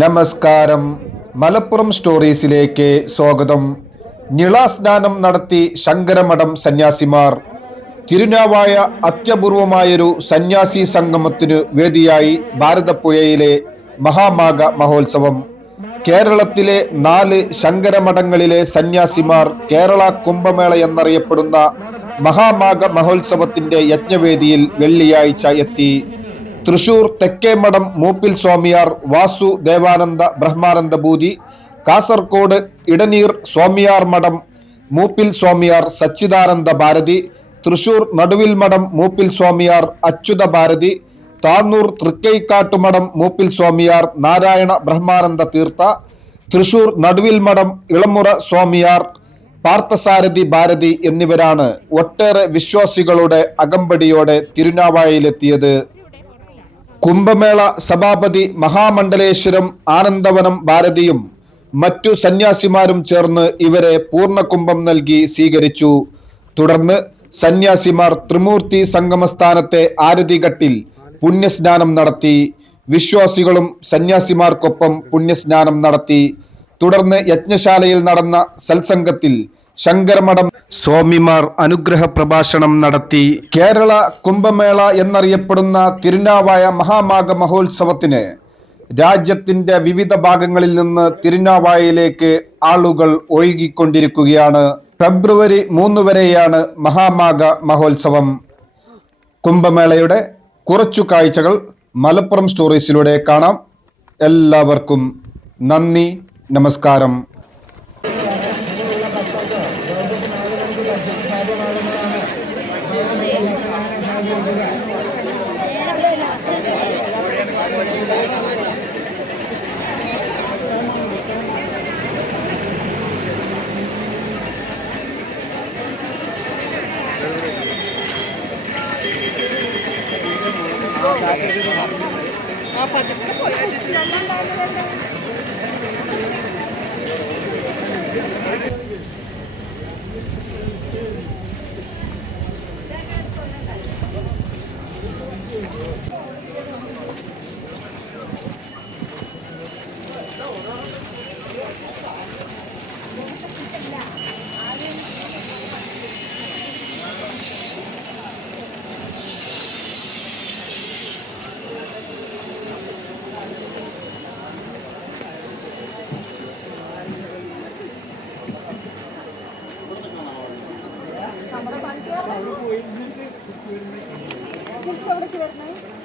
നമസ്കാരം. മലപ്പുറം സ്റ്റോറീസിലേക്ക് സ്വാഗതം. നിളാസ്നാനം നടത്തി ശങ്കരമഠം സന്യാസിമാർ. തിരുനാവായ അത്യപൂർവമായൊരു സന്യാസി സംഗമത്തിനു വേദിയായി ഭാരതപ്പുഴയിലെ മഹാമാഘ മഹോത്സവം. കേരളത്തിലെ 4 ശങ്കരമഠങ്ങളിലെ സന്യാസിമാർ കേരള കുംഭമേള എന്നറിയപ്പെടുന്ന മഹാമാഘ മഹോത്സവത്തിന്റെ യജ്ഞവേദിയിൽ വെള്ളിയാഴ്ച എത്തി. തൃശൂർ തെക്കേമഠം മൂപ്പിൽ സ്വാമിയാർ വാസു ദേവാനന്ദ ബ്രഹ്മാനന്ദ ഭൂതി, കാസർകോട് ഇടനീർ സ്വാമിയാർ മഠം മൂപ്പിൽ സ്വാമിയാർ സച്ചിദാനന്ദ ഭാരതി, തൃശൂർ നടുവിൽ മഠം മൂപ്പിൽ സ്വാമിയാർ അച്യുത ഭാരതി, താന്നൂർ തൃക്കൈക്കാട്ടുമഠം മൂപ്പിൽ സ്വാമിയാർ നാരായണ ബ്രഹ്മാനന്ദ തീർത്ഥ, തൃശൂർ നടുവിൽ മഠം ഇളമുറ സ്വാമിയാർ പാർത്ഥസാരഥി ഭാരതി എന്നിവരാണ് ഒട്ടേറെ വിശ്വാസികളുടെ അകമ്പടിയോടെ തിരുനാവായയിലെത്തിയത്. കുംഭമേള സഭാപതി മഹാമണ്ഡലേശ്വരം ആനന്ദവനം ഭാരതിയും മറ്റു സന്യാസിമാരും ചേർന്ന് ഇവരെ പൂർണ്ണകുംഭം നൽകി സ്വീകരിച്ചു. തുടർന്ന് സന്യാസിമാർ ത്രിമൂർത്തി സംഗമസ്ഥാനത്തെ ആരതിഘട്ടിൽ പുണ്യസ്നാനം നടത്തി. വിശ്വാസികളും സന്യാസിമാർക്കൊപ്പം പുണ്യസ്നാനം നടത്തി. തുടർന്ന് യജ്ഞശാലയിൽ നടന്ന സത്സംഗത്തിൽ ശങ്കരമഠം സ്വാമിമാർ അനുഗ്രഹ പ്രഭാഷണം നടത്തി. കേരള കുംഭമേള എന്നറിയപ്പെടുന്ന തിരുനാവായ മഹാമാഘ മഹോത്സവത്തിന് രാജ്യത്തിന്റെ വിവിധ ഭാഗങ്ങളിൽ നിന്ന് തിരുനാവായയിലേക്ക് ആളുകൾ ഒഴുകിക്കൊണ്ടിരിക്കുകയാണ്. ഫെബ്രുവരി 3 വരെയാണ് മഹാമാഘ മഹോത്സവം. കുംഭമേളയുടെ കുറച്ചു കാഴ്ചകൾ മലപ്പുറം സ്റ്റോറീസിലൂടെ കാണാം. എല്ലാവർക്കും നന്ദി, നമസ്കാരം.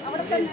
അവിടെ തന്നെ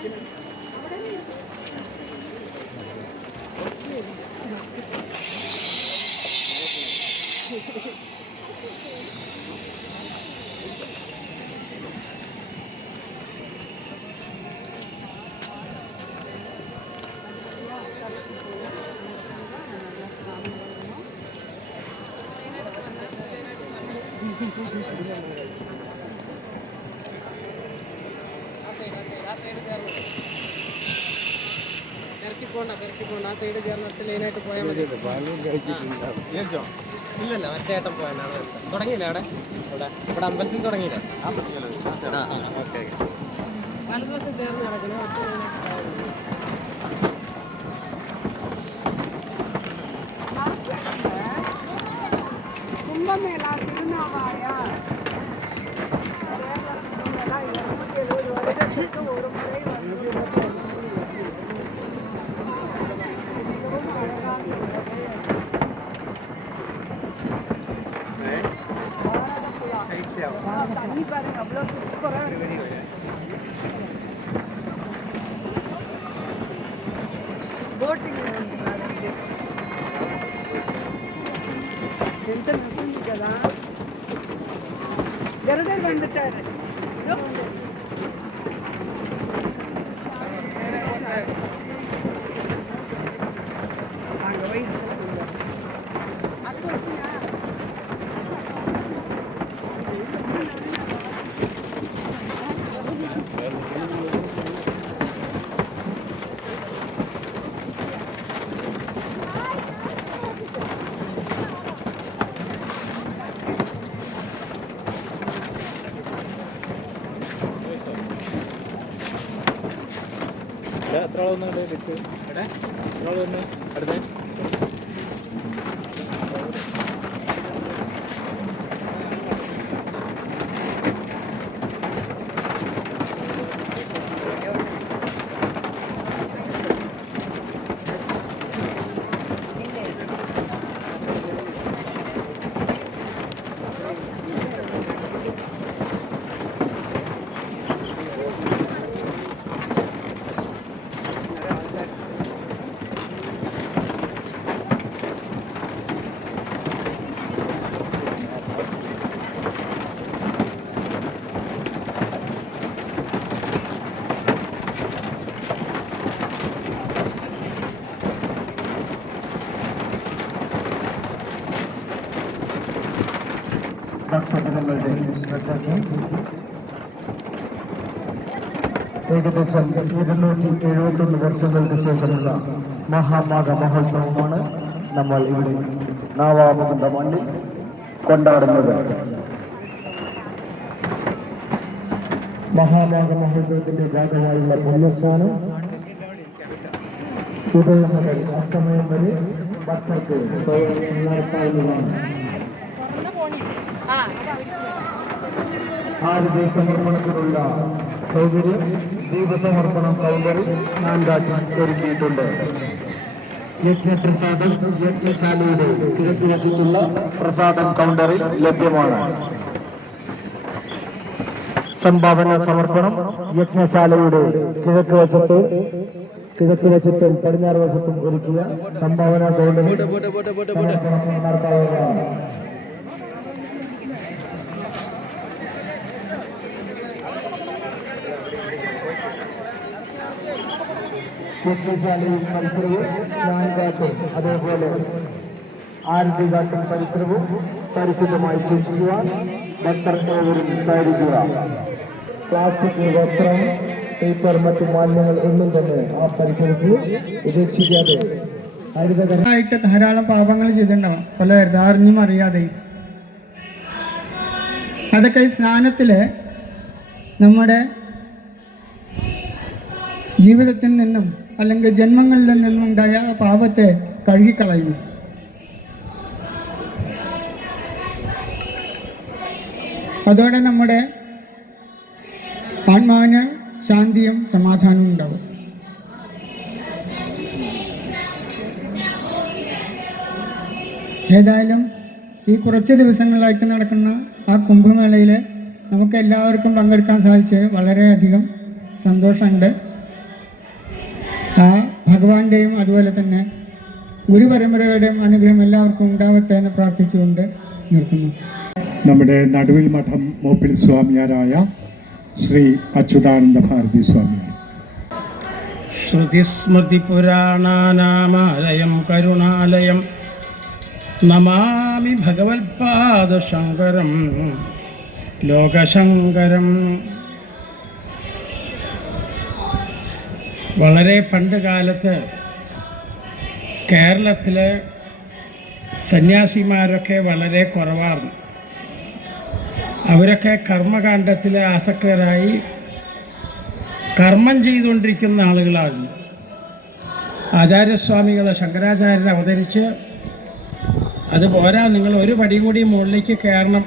പെരക്കിപ്പോണ്ട ആ സൈഡ് ചേർന്നിട്ട് ലൈനായിട്ട് പോയാൽ മതി. ഇല്ലല്ല മറ്റേ ഏട്ടൻ പോയാൽ തുടങ്ങിയില്ല അവിടെ ഇവിടെ അമ്പലത്തിൽ തുടങ്ങിയില്ല. ഓക്കെ വലതുവശം ചേർന്ന് നടക്കണം. കുംഭമേള തിരുനാവായ ഒരു മുறை தண்ணி பாருங்க அவ்வளோ சூப்பராக இருக்கு. போட்டிங் ఎంత నచ్చింది కదా. గరగర్ వండుతారు. എത്ര നിങ്ങളൊന്ന് വെച്ച് ഇവിടെ നിങ്ങളൊന്ന് അടുത്ത ഭക്തജനങ്ങളുടെ ശ്രദ്ധയ്ക്ക് ഏകദേശം 271 വർഷങ്ങൾക്ക് ശേഷമുള്ള മഹാമാഘ മഹോത്സവമാണ് നമ്മൾ ഇവിടെ നാവാമുകുന്ദ മണ്ണിൽ കൊണ്ടാടുന്നത്. മഹാമാഘ മഹോത്സവത്തിന്റെ ഭാഗമായുള്ള പുണ്യസ്നാനം ഉദയം മുതൽ അസ്തമയം വരെ ഭക്തർക്ക് നടത്താവുന്നതാണ്. ആരുടെ സമർപ്പണത്തിനുള്ള സൗകര്യം ദീപസമർപ്പണം കൗണ്ടറിൽ നാൻകാട്ടി ഒരുക്കിയിട്ടുണ്ട്. യജ്ഞപ്രസാദം യജ്ഞശാലയുടെ കിഴക്കുവശത്തുള്ള പ്രസാദം കൗണ്ടറിൽ ലഭ്യമാണ്. സംഭാവന സമർപ്പണം യജ്ഞശാലയുടെ കിഴക്കുവശത്തും പടിഞ്ഞാറ് വശത്തും ഒരുക്കിയ സംഭാവന കൗണ്ടറിൽ നടത്താവുന്നതാണ്. യജ്ഞശാലയും പരിസരവും നാൻകാട്ടും അതേപോലെ ആരതികാട്ടും പരിസരവും പരിശുദ്ധമായി സൂക്ഷിക്കുവാൻ ഭക്തർ ഏവരും സഹകരിക്കുക. പ്ലാസ്റ്റിക് വസ്ത്രം പേപ്പർ മറ്റു മാലിന്യങ്ങൾ ഒന്നും തന്നെ ആ പരിസരത്ത് ഉപേക്ഷിക്കാതെ ആയിട്ട് ധാരാളം പാപങ്ങൾ ചെയ്തിട്ടുണ്ടാവാം, പലതരത്തിൽ അറിഞ്ഞും അറിയാതെയും. അതൊക്കെ ഈ സ്നാനത്തില് നമ്മുടെ ജീവിതത്തിൽ നിന്നും അല്ലെങ്കിൽ ജന്മങ്ങളിൽ നിന്നുണ്ടായ പാപത്തെ കഴുകിക്കളയുന്നു. അതോടെ നമ്മുടെ ആത്മാവിന് ശാന്തിയും സമാധാനവും ഉണ്ടാവും. ഏതായാലും ഈ കുറച്ച് ദിവസങ്ങളിലായിട്ട് നടക്കുന്ന ആ കുംഭമേളയിൽ നമുക്ക് എല്ലാവർക്കും പങ്കെടുക്കാൻ സാധിച്ച് വളരെയധികം സന്തോഷമുണ്ട്. ആ ഭഗവാന്റെയും അതുപോലെ തന്നെ ഗുരുപരമ്പരയുടെയും അനുഗ്രഹം എല്ലാവർക്കും ഉണ്ടാവട്ടെ എന്ന് പ്രാർത്ഥിച്ചുകൊണ്ട് നിർത്തുന്നു. നമ്മുടെ നടുവിൽ മഠം മൂപ്പിൽ സ്വാമിയാരായ ശ്രീ അച്യുതാനന്ദ ഭാരതി സ്വാമിയാർ. ശ്രുതിസ്മൃതിപുരാണാനാമാലയം കരുണാലയം നമാമി ഭഗവത്പാദശങ്കരം ലോകശങ്കരം. വളരെ പണ്ട് കാലത്ത് കേരളത്തിലെ സന്യാസിമാരൊക്കെ വളരെ കുറവാണ്. അവരൊക്കെ കർമ്മകാണ്ഡത്തിൽ ആസക്തരായി കർമ്മം ചെയ്തുകൊണ്ടിരിക്കുന്ന ആളുകളാണ്. ആചാര്യസ്വാമികൾ ശങ്കരാചാര്യർ അവതരിച്ച് അത് പോരാ, നിങ്ങൾ ഒരു പടി കൂടി മുകളിലേക്ക് കയറണം,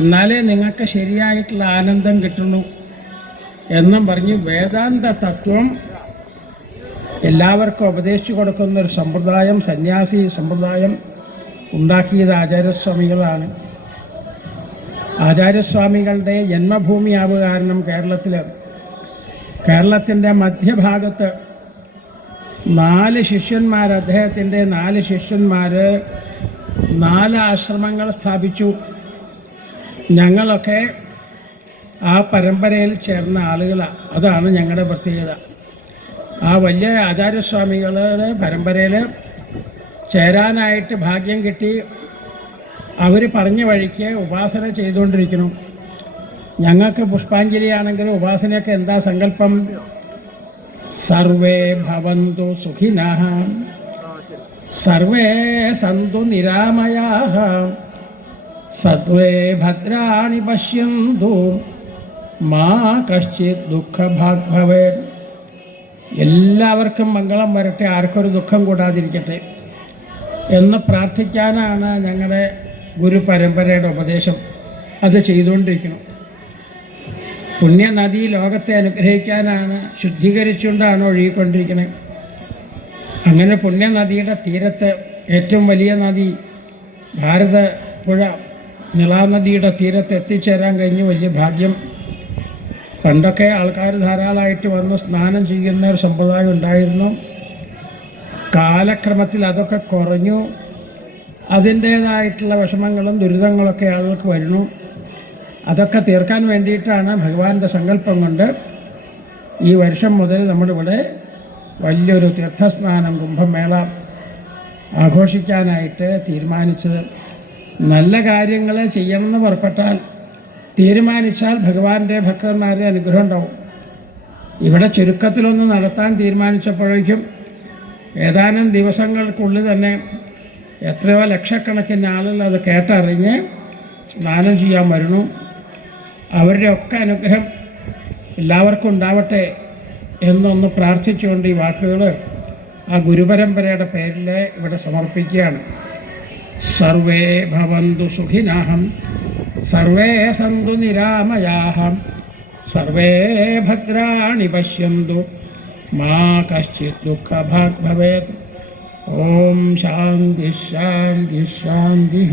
എന്നാലേ നിങ്ങൾക്ക് ശരിയായിട്ടുള്ള ആനന്ദം കിട്ടുള്ളൂ എന്നും പറഞ്ഞ് വേദാന്ത തത്വം എല്ലാവർക്കും ഉപദേശിച്ചു കൊടുക്കുന്നൊരു സമ്പ്രദായം, സന്യാസി സമ്പ്രദായം ഉണ്ടാക്കിയത് ആചാര്യസ്വാമികളാണ്. ആചാര്യസ്വാമികളുടെ ജന്മഭൂമിയാവുക കാരണം കേരളത്തിൻ്റെ മധ്യഭാഗത്ത് 4 ശിഷ്യന്മാർ, അദ്ദേഹത്തിൻ്റെ 4 ശിഷ്യന്മാർ 4 ആശ്രമങ്ങൾ സ്ഥാപിച്ചു. ഞങ്ങളൊക്കെ ആ പരമ്പരയിൽ ചേർന്ന ആളുകളാണ്. അതാണ് ഞങ്ങളുടെ പ്രത്യേകത. ആ വലിയ ആചാര്യസ്വാമികളുടെ പരമ്പരയിൽ ചേരാനായിട്ട് ഭാഗ്യം കിട്ടി. അവർ പറഞ്ഞ വഴിക്ക് ഉപാസന ചെയ്തുകൊണ്ടിരിക്കുന്നു. ഞങ്ങൾക്ക് പുഷ്പാഞ്ജലിയാണെങ്കിലും ഉപാസനയൊക്കെ എന്താ സങ്കല്പം? സർവേ ഭവന്തു സുഖിനഃ സർവേ സന്തു നിരാമയാഃ സർവേ ഭദ്രാണി പശ്യന്തു മാ കശ്ചിത് ദുഃഖഭാഗ് ഭവേത്. എല്ലാവർക്കും മംഗളം വരട്ടെ, ആർക്കൊരു ദുഃഖം കൂടാതിരിക്കട്ടെ എന്ന് പ്രാർത്ഥിക്കാനാണ് ഞങ്ങളുടെ ഗുരുപരമ്പരയുടെ ഉപദേശം. അത് ചെയ്തുകൊണ്ടിരിക്കണം. പുണ്യനദി ലോകത്തെ അനുഗ്രഹിക്കാനാണ്, ശുദ്ധീകരിച്ചുകൊണ്ടാണ് ഒഴുകിക്കൊണ്ടിരിക്കുന്നത്. അങ്ങനെ പുണ്യനദിയുടെ തീരത്ത് ഏറ്റവും വലിയ നദി ഭാരതപ്പുഴ നിളാനദിയുടെ തീരത്ത് എത്തിച്ചേരാൻ കഴിഞ്ഞ വലിയ ഭാഗ്യം. പണ്ടൊക്കെ ആൾക്കാർ ധാരാളമായിട്ട് വന്ന് സ്നാനം ചെയ്യുന്ന ഒരു സമ്പ്രദായം ഉണ്ടായിരുന്നു. കാലക്രമത്തിൽ അതൊക്കെ കുറഞ്ഞു. അതിൻ്റേതായിട്ടുള്ള വിഷമങ്ങളും ദുരിതങ്ങളൊക്കെ ആളുകൾക്ക് വരുന്നു. അതൊക്കെ തീർക്കാൻ വേണ്ടിയിട്ടാണ് ഭഗവാന്റെ സങ്കല്പം കൊണ്ട് ഈ വർഷം മുതൽ നമ്മളിവിടെ വലിയൊരു തീർത്ഥസ്നാനം കുംഭമേള ആഘോഷിക്കാനായിട്ട് തീരുമാനിച്ചത്. നല്ല കാര്യങ്ങൾ ചെയ്യണമെന്ന് പുറപ്പെട്ടാൽ, തീരുമാനിച്ചാൽ ഭഗവാന്റെ ഭക്തന്മാരുടെ അനുഗ്രഹം ഉണ്ടാവും. ഇവിടെ ചുരുക്കത്തിലൊന്ന് നടത്താൻ തീരുമാനിച്ചപ്പോഴേക്കും ഏതാനും ദിവസങ്ങൾക്കുള്ളിൽ തന്നെ എത്രയോ ലക്ഷക്കണക്കിന് ആളുകൾ അത് കേട്ടറിഞ്ഞ് സ്നാനം ചെയ്യാൻ വരണം. അവരുടെയൊക്കെ അനുഗ്രഹം എല്ലാവർക്കും ഉണ്ടാവട്ടെ എന്നൊന്ന് പ്രാർത്ഥിച്ചുകൊണ്ട് ഈ വാക്കുകൾ ആ ഗുരുപരമ്പരയുടെ പേരിൽ ഇവിടെ സമർപ്പിക്കുകയാണ്. സർവേ ഭവന്തു സുഖിനഃ, സർവേ സന്തു നിരാമയാഃ, സർവേ ഭദ്രാണി പശ്യന്തു, മാ കശ്ചിത് ദുഃഖഭാഗ് ഭവേത്. ഓം ശാന്തി ശാന്തി ശാന്തി.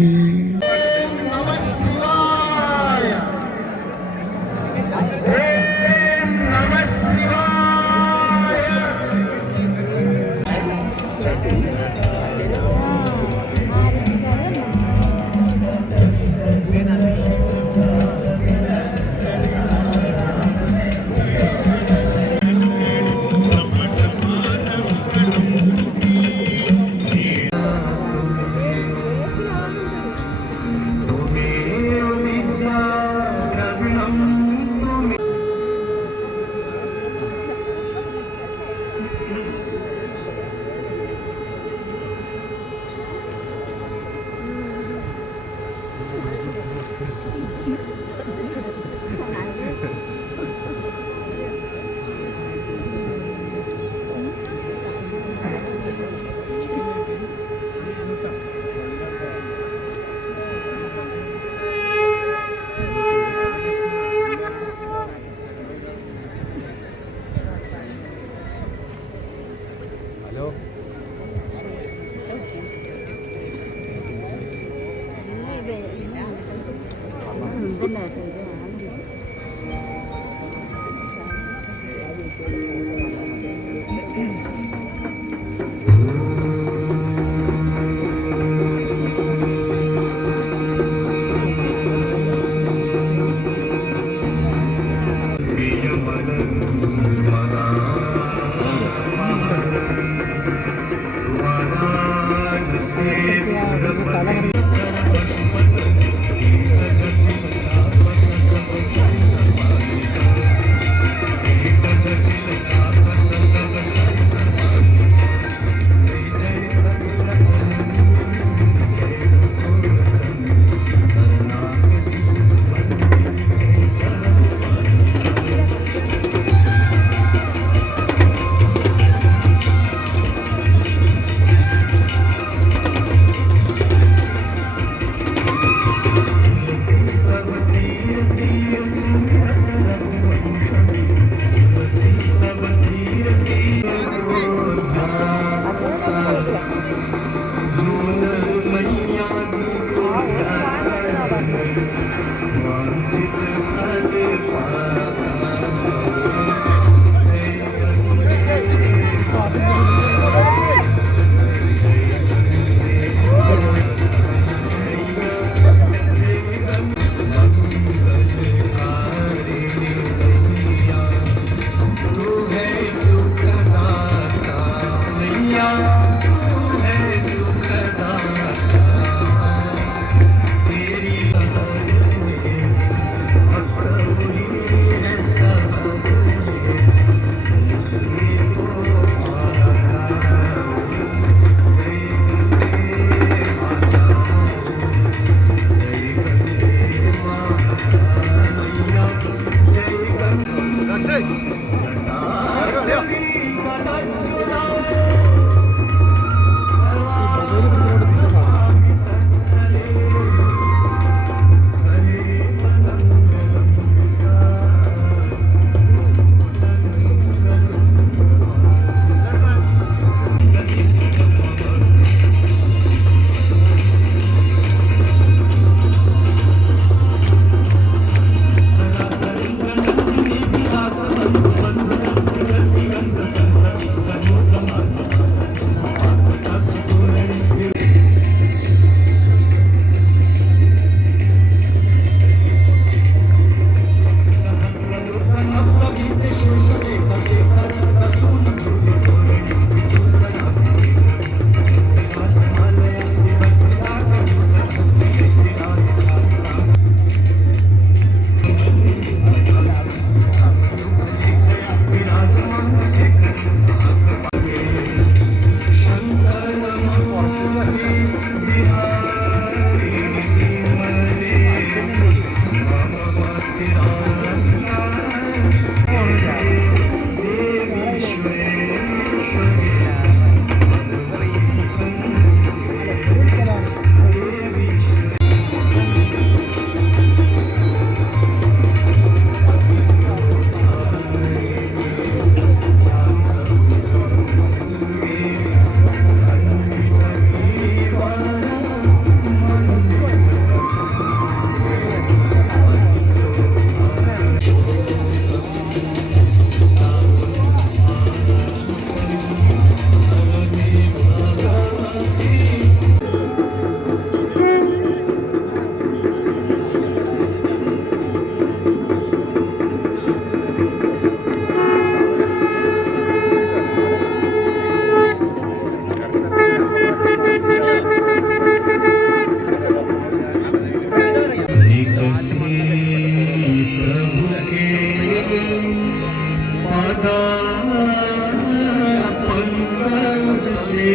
से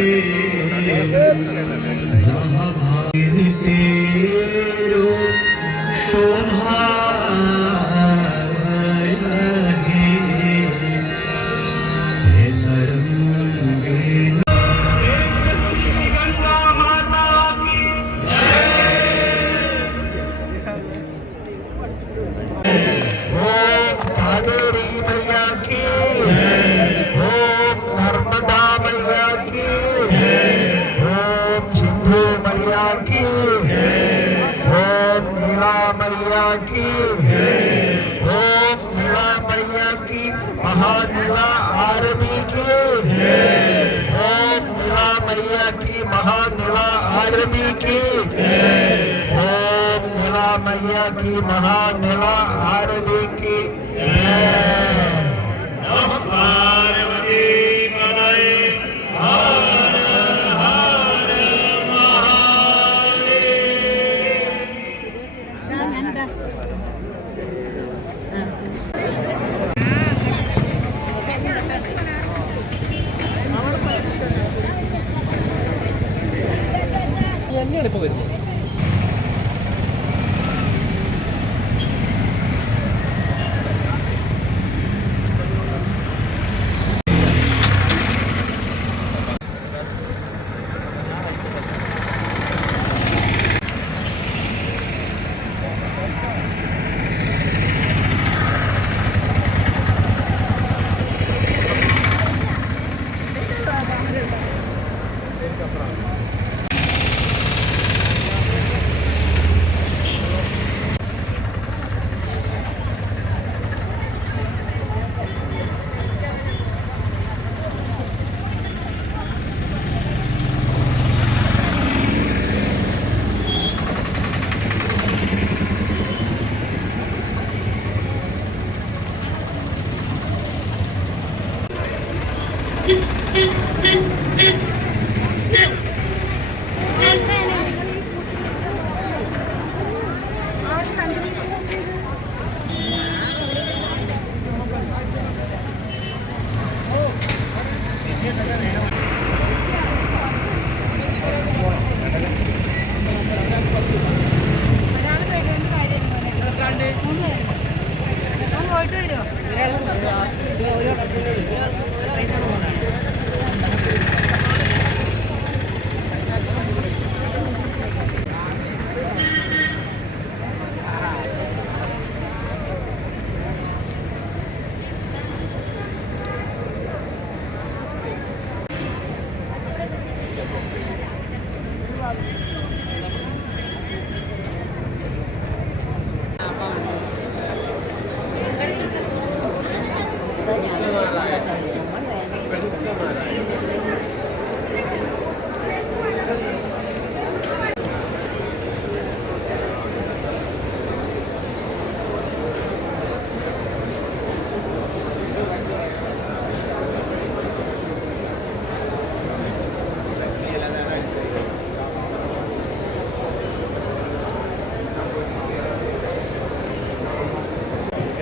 जहाँ भाई तेरो शोभा महानीला आरती की ओम नीला मैया की महानीला आरती की ओम नीला मैया की महानीला आरती की पार्वती पदये हर हर എന്നെയാണ് ഇപ്പോൾ വരുന്നത്.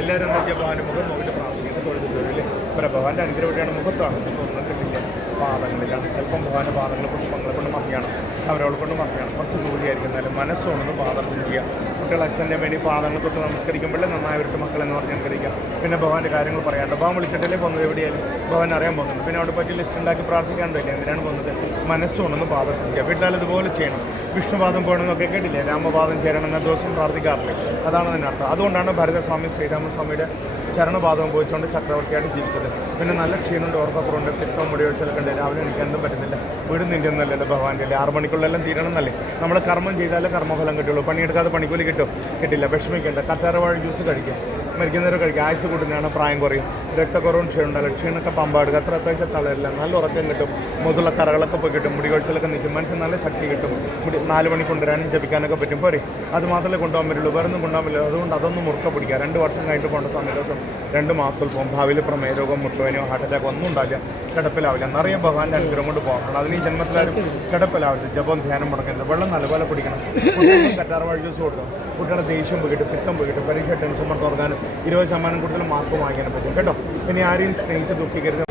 എല്ലാവരും നോക്കിയ ഭഗവാന്റെ മുഖം നോക്കിയിട്ട് പ്രാർത്ഥിക്കുന്നത് തൊഴുതില്ലേ ഇപ്പോൾ ഭഗവാന്റെ അനുഗ്രഹമാണ് മുഖത്താണ് ചിലപ്പോൾ ഒന്നും കിട്ടില്ല പാദങ്ങളിലാണ് ചിലപ്പം ഭഗവാന്റെ പാദങ്ങൾ പുഷ്പങ്ങളെ കൊണ്ട് മറിയാണ് അവരോട് കൊണ്ട് മറിയാണ് കുറച്ച് ദൂരെയായിരിക്കും എന്നാലും മനസ്സുകൊണ്ടൊന്ന് പാദർശനം ചെയ്യുക കുട്ടികൾ അച്ഛൻ്റെ വേണ്ടി പാദങ്ങൾ തൊട്ട് നമസ്കരിക്കുമ്പോഴേ നന്നായവർക്ക് മക്കളെന്ന് പറഞ്ഞ് അനുകരിക്കുക പിന്നെ ഭഗവാന്റെ കാര്യങ്ങൾ പറയാണ്ട് ഭഗവാൻ വിളിച്ചിട്ടല്ലേ പോകുന്നത് എവിടെയായാലും ഭഗവാൻ അറിയാൻ പോകുന്നുണ്ട് പിന്നെ അവിടെ പറ്റി ലിസ്റ്റ് ഉണ്ടാക്കി പ്രാർത്ഥിക്കാണ്ടല്ലേ എന്തിനാണ് പോകുന്നത് മനസ്സുകൊണ്ടൊന്ന് പാദർശിക്കുക വീട്ടിൽ ഇതുപോലെ ചെയ്യണം വിഷ്ണുപാദം പോകണമെന്നൊക്കെ കേട്ടില്ലേ രാമപാദം ചേരണം എന്ന ദിവസം പ്രാർത്ഥിക്കാറില്ലേ അതാണ് അതിൻ്റെ അർത്ഥം അതുകൊണ്ടാണ് ഭരതസ്വാമി ശ്രീരാമസ്വാമിയുടെ ചരണപാദം പോയിച്ചുകൊണ്ട് ചക്രവർത്തിയായിട്ട് ജീവിച്ചത് പിന്നെ നല്ല ക്ഷീണമുണ്ട് ഓർക്കപ്പുറമുണ്ട് തിക്തം മുടിയൊഴിച്ചൊക്കെ ഉണ്ട് രാവിലെ എനിക്കൊന്നും പറ്റുന്നില്ല വീട് നിന്നൊന്നല്ലല്ലോ ഭഗവാന്റെ അല്ലേ 6 മണിക്കുള്ളെല്ലാം തീരണം എന്നല്ലേ നമ്മൾ കർമ്മം ചെയ്താലേ കർമ്മഫലം കിട്ടുള്ളൂ പണിയെടുക്കാതെ പണിക്കൂലി കിട്ടില്ല വിഷമിക്കേണ്ട കറ്റാർവാഴ ജ്യൂസ് കഴിക്കുക മരിക്കുന്നവരെ കഴിക്കുക ആയുസ് കൂട്ടുന്നതാണ് പ്രായം കുറയും രക്തക്കുറവും ക്ഷീണമുണ്ടല്ലോ ക്ഷീണമൊക്കെ പമ്പാടുക അത്ര അത്യാവശ്യം തളരില്ല നല്ല ഉറക്കം കിട്ടും മുതുള്ള കറകളൊക്കെ പോയി കിട്ടും മുടികൊഴിച്ചിലൊക്കെ നിൽക്കും മനുഷ്യൻ നല്ല ശക്തി കിട്ടും 4 മണി കൊണ്ടുവരാനും ജപിക്കാനൊക്കെ പറ്റും പോരെ അത് മാത്രമേ കൊണ്ടുപോകാൻ പറ്റുള്ളൂ വേറെ ഒന്നും കൊണ്ടുപോകാൻ പറ്റില്ല അതുകൊണ്ട് അതൊന്നും മുറുക്ക പിടിക്കുക 2 വർഷം കഴിഞ്ഞിട്ട് പോകേണ്ട സമയത്തൊക്കെ 2 മാസത്തിൽ പോകും ഭാവിയിൽ പ്രമേയരോഗം മുട്ടുവേനോ ഹാർട്ട് അറ്റാക്ക് ഒന്നും ഉണ്ടാവില്ല കിടപ്പിലാവില്ല നിറയെ ഭഗവാന്റെ അനുഗ്രഹം കൊണ്ട് പോകണം അതിന് ഈ ജന്മത്തിലാരും കിടപ്പിലാവില്ല ജപം ധ്യാനം മുടക്കരുത് വെള്ളം നല്ലപോലെ കുടിക്കണം കറ്റാർവാഴ ജ്യൂസ് കൊടുക്കും കുട്ടികളെ ദേഷ്യം പോയിട്ട് പിത്തം പോയിട്ട് പരീക്ഷ ടെൻഷൻ മർദ്ദം ഓർക്കാനും 20% കൂടുതൽ മാർക്ക് വാങ്ങിക്കാനും പറ്റും കേട്ടോ പിന്നെ ആരെയും സ്നേഹിച്ച് ദുഃഖിക്കരുത്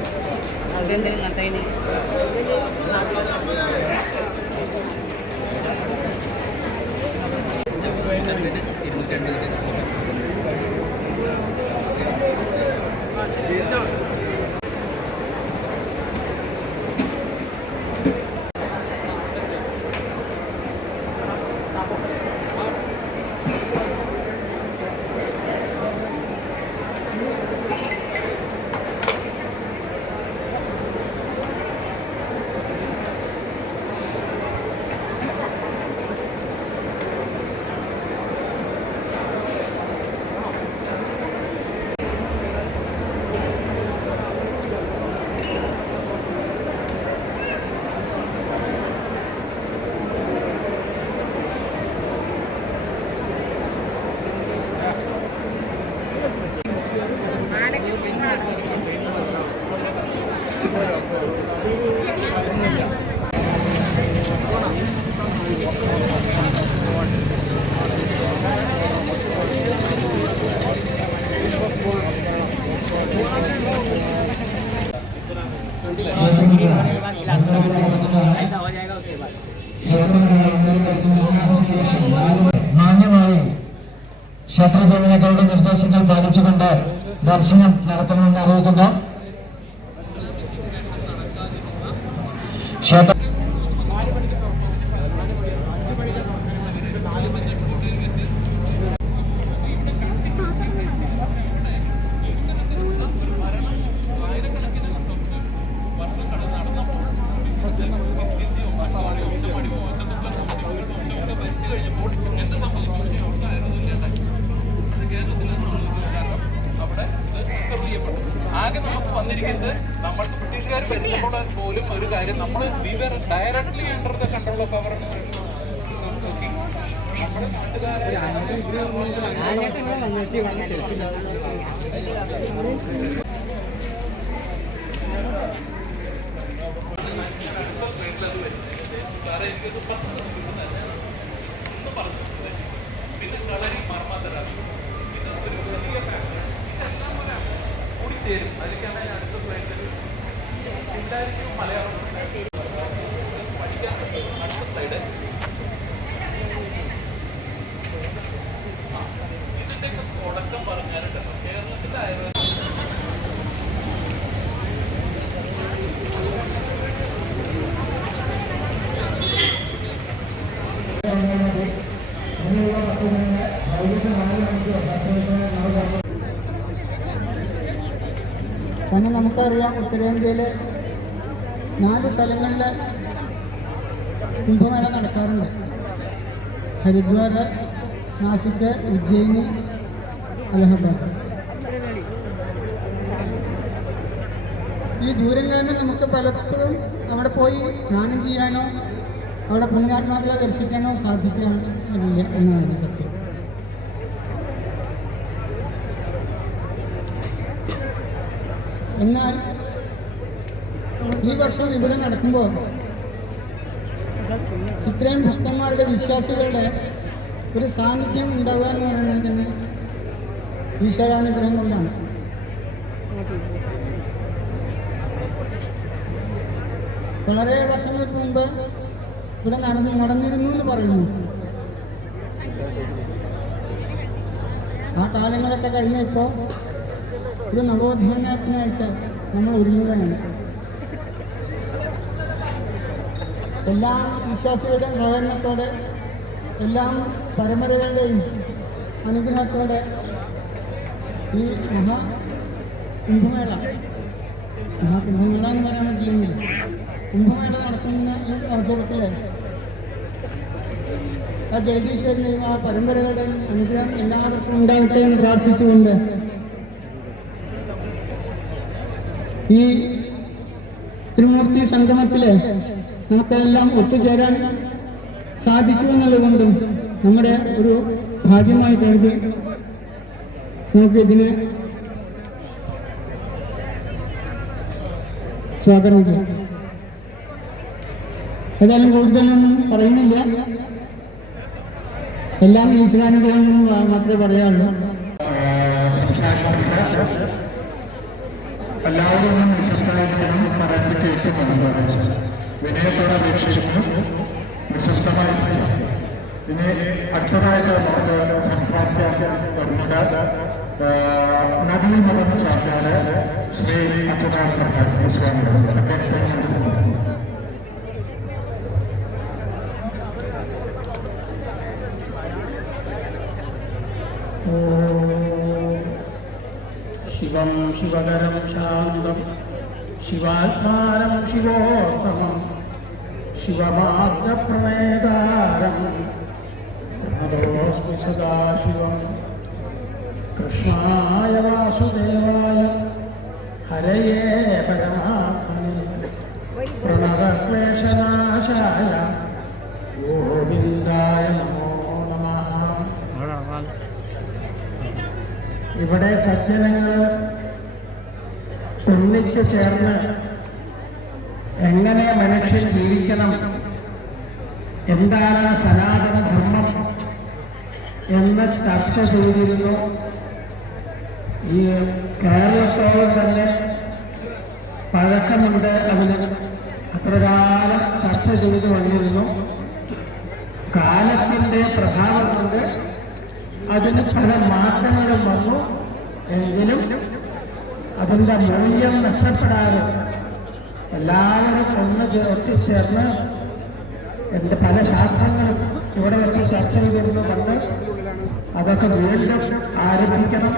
മാന്യമായി ക്ഷേത്ര ജീവനക്കാരുടെ നിർദ്ദേശങ്ങൾ പാലിച്ചുകൊണ്ട് ദർശനം നടത്തണമെന്ന് അറിയിക്കുന്നു. ക്ഷേത്ര ആകെ നമുക്ക് വന്നിരിക്കുന്നത് നമ്മൾക്ക് ബ്രിട്ടീഷുകാർ ഭരിച്ചപ്പോൾ പോലും ഒരു കാര്യം നമ്മൾ directly under the control of അവർ പിന്നെ കളരി മർമ്മത്തരാണ് കൂടിച്ചേരും. അതിലേക്കാണ് അടുത്ത സ്ലൈഡിൽ എല്ലാവർക്കും മലയാളം പഠിക്കാൻ പറ്റും. അടുത്ത സ്ലൈഡ് ഇതിൻ്റെയൊക്കെ തുടക്കം പറഞ്ഞാലുണ്ട്. കേരളത്തിലായ കാരണം നമുക്കറിയാം ഉത്തരേന്ത്യയിലെ 4 സ്ഥലങ്ങളിൽ കുംഭമേള നടക്കാറുണ്ട്. ഹരിദ്വാർ, നാസിക്, ഉജ്ജയിനി, അലഹബാദ്. ഈ ദൂരം കഴിഞ്ഞ് നമുക്ക് പലപ്പോഴും അവിടെ പോയി സ്നാനം ചെയ്യാനോ അവിടെ പുണ്യാത്മാക്കളെ ദർശിക്കാനോ സാധിക്കാനില്ല എന്നാണ് സത്യം. എന്നാൽ ഈ വർഷം ഇവിടെ നടക്കുമ്പോൾ ഇത്രയും ഭക്തന്മാരുടെ വിശ്വാസികളുടെ ഒരു സാന്നിധ്യം ഉണ്ടാവുക എന്ന് പറയുന്നത് തന്നെ ഈശ്വരാനുഗ്രഹം കൊണ്ടാണ്. വളരെ വർഷങ്ങൾക്ക് മുമ്പ് ഇവിടെ നടന്നിരുന്നു എന്ന് പറയുന്നു. ആ കാലങ്ങളൊക്കെ കഴിഞ്ഞ ഇപ്പോൾ ഒരു നവോത്ഥാനത്തിനായിട്ട് നമ്മൾ ഒരുങ്ങുകയാണ്. എല്ലാ വിശ്വാസികളുടെയും സഹകരണത്തോടെ, എല്ലാം പരമ്പരകളുടെയും അനുഗ്രഹത്തോടെ ഈ കുംഭമേള എന്ന് പറയാൻ പറ്റില്ലെങ്കിൽ കുംഭമേള നടത്തുന്ന ഈ അവസരത്തിൽ ആ ജഗദീശ്വരനെയും ആ പരമ്പരകളുടെയും അനുഗ്രഹം എല്ലാവർക്കും ഉണ്ടാകട്ടെ എന്ന് പ്രാർത്ഥിച്ചുകൊണ്ട് ഈ ത്രിമൂർത്തി സംഗമത്തിൽ നമുക്കെല്ലാം ഒത്തുചേരാൻ സാധിച്ചു എന്നുള്ളതുകൊണ്ടും നമ്മുടെ ഒരു ഭാഗ്യമായി കരുതി നമുക്കിതിന് സ്വാഗതം ചെയ്യാം. ഏതായാലും കൂടുതലൊന്നും പറയുന്നില്ല. എല്ലാം ഈശ്വരാനുഗ്രഹം മാത്രമേ പറയാനുള്ളൂ. എല്ലാവരും ഒന്ന് നിശബ്ദമായിരിക്കണം. പറയാൻ കേൾക്കുന്നുണ്ട്. വിനയത്തോടെ അപേക്ഷിക്കുന്നു. നിശബ്ദമായിരിക്കും. ഇനി അടുത്തതായിട്ട് നമുക്ക് സംസാരിക്കാൻ വരുന്നത് നദീ മദൻ സ്വാമിയാണ്. ശ്രീ അച്യുതാനന്ദ പ്രസാദ് സ്വാമിയാണ്. അദ്ദേഹത്തെ ശിവം ശിവകരം ശാന്തം ശിവാത്മാനം ശിവോത്തമം ശിവമാർഗപ്രണേതാരം പ്രണതോസ്മി സദാശിവം കൃഷ്ണായ വാസുദേവായ ഹരയേ പരമാത്മനെ പ്രണതക്ലേശനാശായ ഗോവിന്ദായ നമോ നമഃ. ഇവിടെ സജ്ജനങ്ങൾ ഒന്നിച്ചു ചേർന്ന് എങ്ങനെ മനുഷ്യൻ ജീവിക്കണം, എന്താണ് സനാതനധർമ്മം എന്ന് ചർച്ച ചെയ്തിരുന്നു. ഈ കേരളത്തോളം തന്നെ പഴക്കമുണ്ട് അതിന്. അത്രകാലം ചർച്ച ചെയ്തു വന്നിരുന്നു. കാലത്തിൻ്റെ പ്രഭാവം കൊണ്ട് അതിന് പല മാറ്റങ്ങളും വന്നു. എങ്കിലും അതിൻ്റെ മൂല്യം നഷ്ടപ്പെടാതെ എല്ലാവരും ഒന്ന് ഒത്തുചേർന്ന് എൻ്റെ പല ശാസ്ത്രങ്ങളും ഇവിടെ വെച്ച് ചർച്ച ചെയ്തിരുന്നു കൊണ്ട് അതൊക്കെ വീണ്ടും ആരംഭിക്കണം.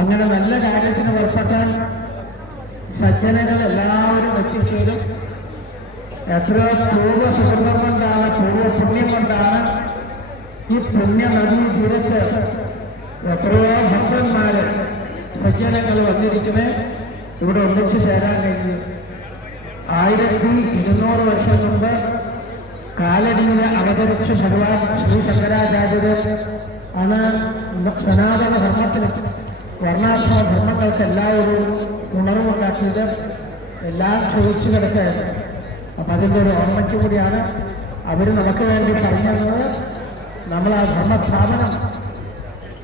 അങ്ങനെ നല്ല കാര്യത്തിന് പുറപ്പെട്ടാൽ സജ്ജനങ്ങൾ എല്ലാവരും എത്തിച്ചേരും. എത്രയോ പൂർവ്വ സുഹൃതം കൊണ്ടാണ്, പൂർവ്വ പുണ്യം കൊണ്ടാണ് ഈ പുണ്യ നദീ തീരത്ത് എത്രയോ ഭക്തന്മാര് സജ്ജനങ്ങൾ വന്നിരിക്കുന്നത് ഇവിടെ ഒന്നിച്ചു ചേരാൻ കഴിഞ്ഞു. 1200 വർഷം മുമ്പ് കാലടിയിൽ അവതരിച്ച ഭഗവാൻ ശ്രീ ശങ്കരാചാര്യർ ആണ് സനാതന ധർമ്മത്തിന്, വർണ്ണാശ്രമ ധർമ്മങ്ങൾക്ക് എല്ലാവരും ഉണർവുണ്ടാക്കിയത്. എല്ലാം ചോദിച്ചു കിടക്കുകയായിരുന്നു. അപ്പം അതിൻ്റെ ഒരു ഓർമ്മയ്ക്ക് കൂടിയാണ് അവർ നമുക്ക് വേണ്ടി പറഞ്ഞത്. നമ്മൾ ആ ധർമ്മസ്ഥാപനം,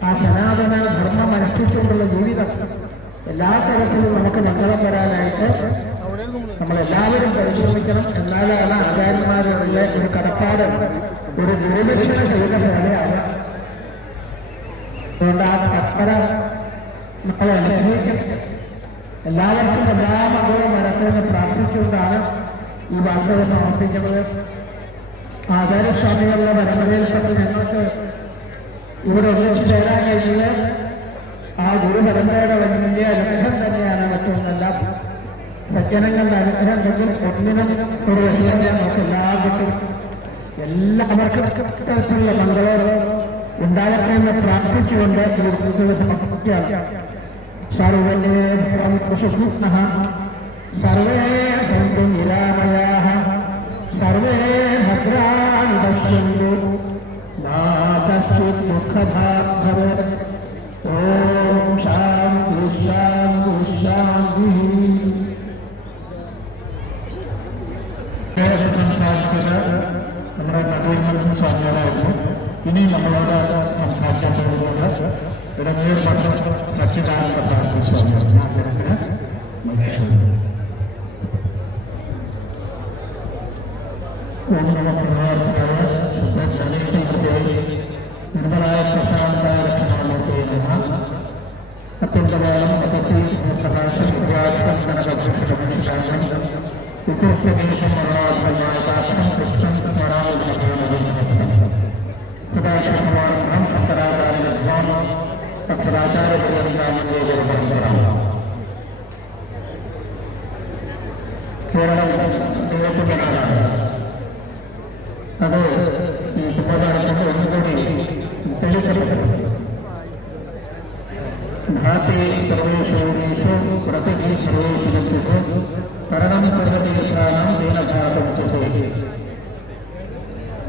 ആ സനാതന ധർമ്മം അനുഷ്ഠിച്ചുകൊണ്ടുള്ള ജീവിതം എല്ലാ തരത്തിലും നമുക്ക് മംഗളം വരാനായിട്ട് നമ്മളെല്ലാവരും പരിശ്രമിക്കണം. എന്നാലാണ് ആചാര്യന്മാരുടെ ഒരു കടപ്പാട്, ഒരു ഗുരുദക്ഷിണ ചെയ്യുന്ന പോലെയാണ്. അതുകൊണ്ട് ആ കടപ്പര നമ്മളെ അനുഗ്രഹിക്കണം. എല്ലാവർക്കും എല്ലാ മംഗളവും വരട്ടെന്ന് പ്രാർത്ഥിച്ചുകൊണ്ടാണ് ഈ വാർത്തകൾ സമർപ്പിക്കുന്നത്. ആചാര്യസ്വാമികളുടെ പരമ്പരയിൽപ്പെട്ട് ഞങ്ങൾക്ക് ഇവിടെ ഒന്നിച്ചു ചേരാൻ കഴിഞ്ഞത് ആ ഗുരുപരമ്പരയുടെ വലിയ അനുഗ്രഹം തന്നെയാണ്. മറ്റൊന്നല്ല, സജ്ജനങ്ങളുടെ അനുഗ്രഹം കൊണ്ട് ഒന്നിനും ഒരു വിഷയമില്ല. നമുക്ക് എല്ലാവർക്കും എല്ലാവർക്കും തരത്തിലുള്ള മംഗളവും ഉണ്ടാകട്ടെ എന്ന് പ്രാർത്ഥിച്ചുകൊണ്ട് ഈ ദിവസം സമർപ്പിക്കുകയാണ്. സർവേ സുഖിനഃ സർവേ സന്തു നിരാമയാഃ സർവേ ഭദ്രാണി പശ്യന്തു മാ കശ്ചിത് ദുഃഖഭാഗ് ഭവേത്. ഓം ശാന്തി ശാന്തി ശാന്തി. സംസാരിച്ചത് നമ്മുടെ നടുവിൽ സ്വാമികളായിരുന്നു. ഇനി നമ്മളോട് സംസാരിക്കാൻ പോകുന്നത് ഇടങ്ങേർ മഠം സച്ചിദാനന്ദ ഭാരതി സ്വാമിയാണ്. അദ്ദേഹത്തിന് ഓം നമ പ്രഭാതായ ശുദ്ധ നിർമ്മലായ പ്രശാന്തായ ലക്ഷണാമൂർത്തേ നമഃ. അത്യന്തകാലം തപസി പ്രകാശം വിദ്യാസം ഗണഭൂഷിതഭൂഷിതാംഗം വിശേഷദേശം മരണാത്മമായ പാത്രം കൃഷ്ണൻ സ്മരാമുദമസേനസ്തം സദാശിവസമാരംഭം ശങ്കരാചാര്യവിദ്വാൻ അസ്മരാചാര്യപര്യന്താമന്റെ ഗുരുപരമ്പര. കേരളം ദൈവത്തിൻ്റെ നാടാണ്. അത് ഈ കുംഭകാലത്തോട് ഒന്നുകൂടി തെളിയിക്കപ്പെടും. ഭാതി സർവേഷു ദേശു പ്രതി സർവേഷു ജന്തുഷു തരണം സർവതീർത്ഥാനം ദീനഭാരതമുച്ചത്തെ.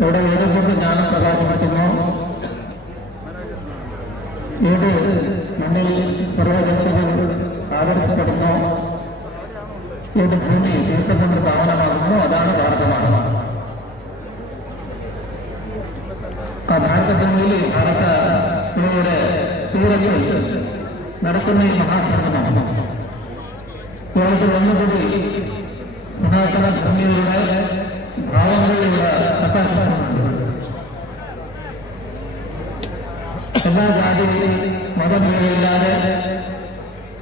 ഇവിടെ വേദം കൊണ്ട് ജ്ഞാനം പ്രകാശിപ്പിക്കുന്നു. ഏത് മണ്ണിൽ സർവജന്തുക്കൾ ആദരിക്കപ്പെടുന്നു, ഏത് ഭൂമി തീർത്ഥം കൊണ്ട് പാവനമാകുന്നു, അതാണ് ഭാരതമാണ്. ആ ഭാരതഭൂമിയിൽ ഭാരതയുടെ തീരത്തിൽ നടക്കുന്ന ഈ മഹാസംഗമമാണ്. കേരളത്തിൽ ഒന്നുകൂടി സനാതന ധർമ്മീയരുടെ ഭാവങ്ങളിലൂടെ പ്രകാശിപ്പിക്കുന്നുണ്ട്. എല്ലാ ജാതി മതഭേദമില്ലാതെ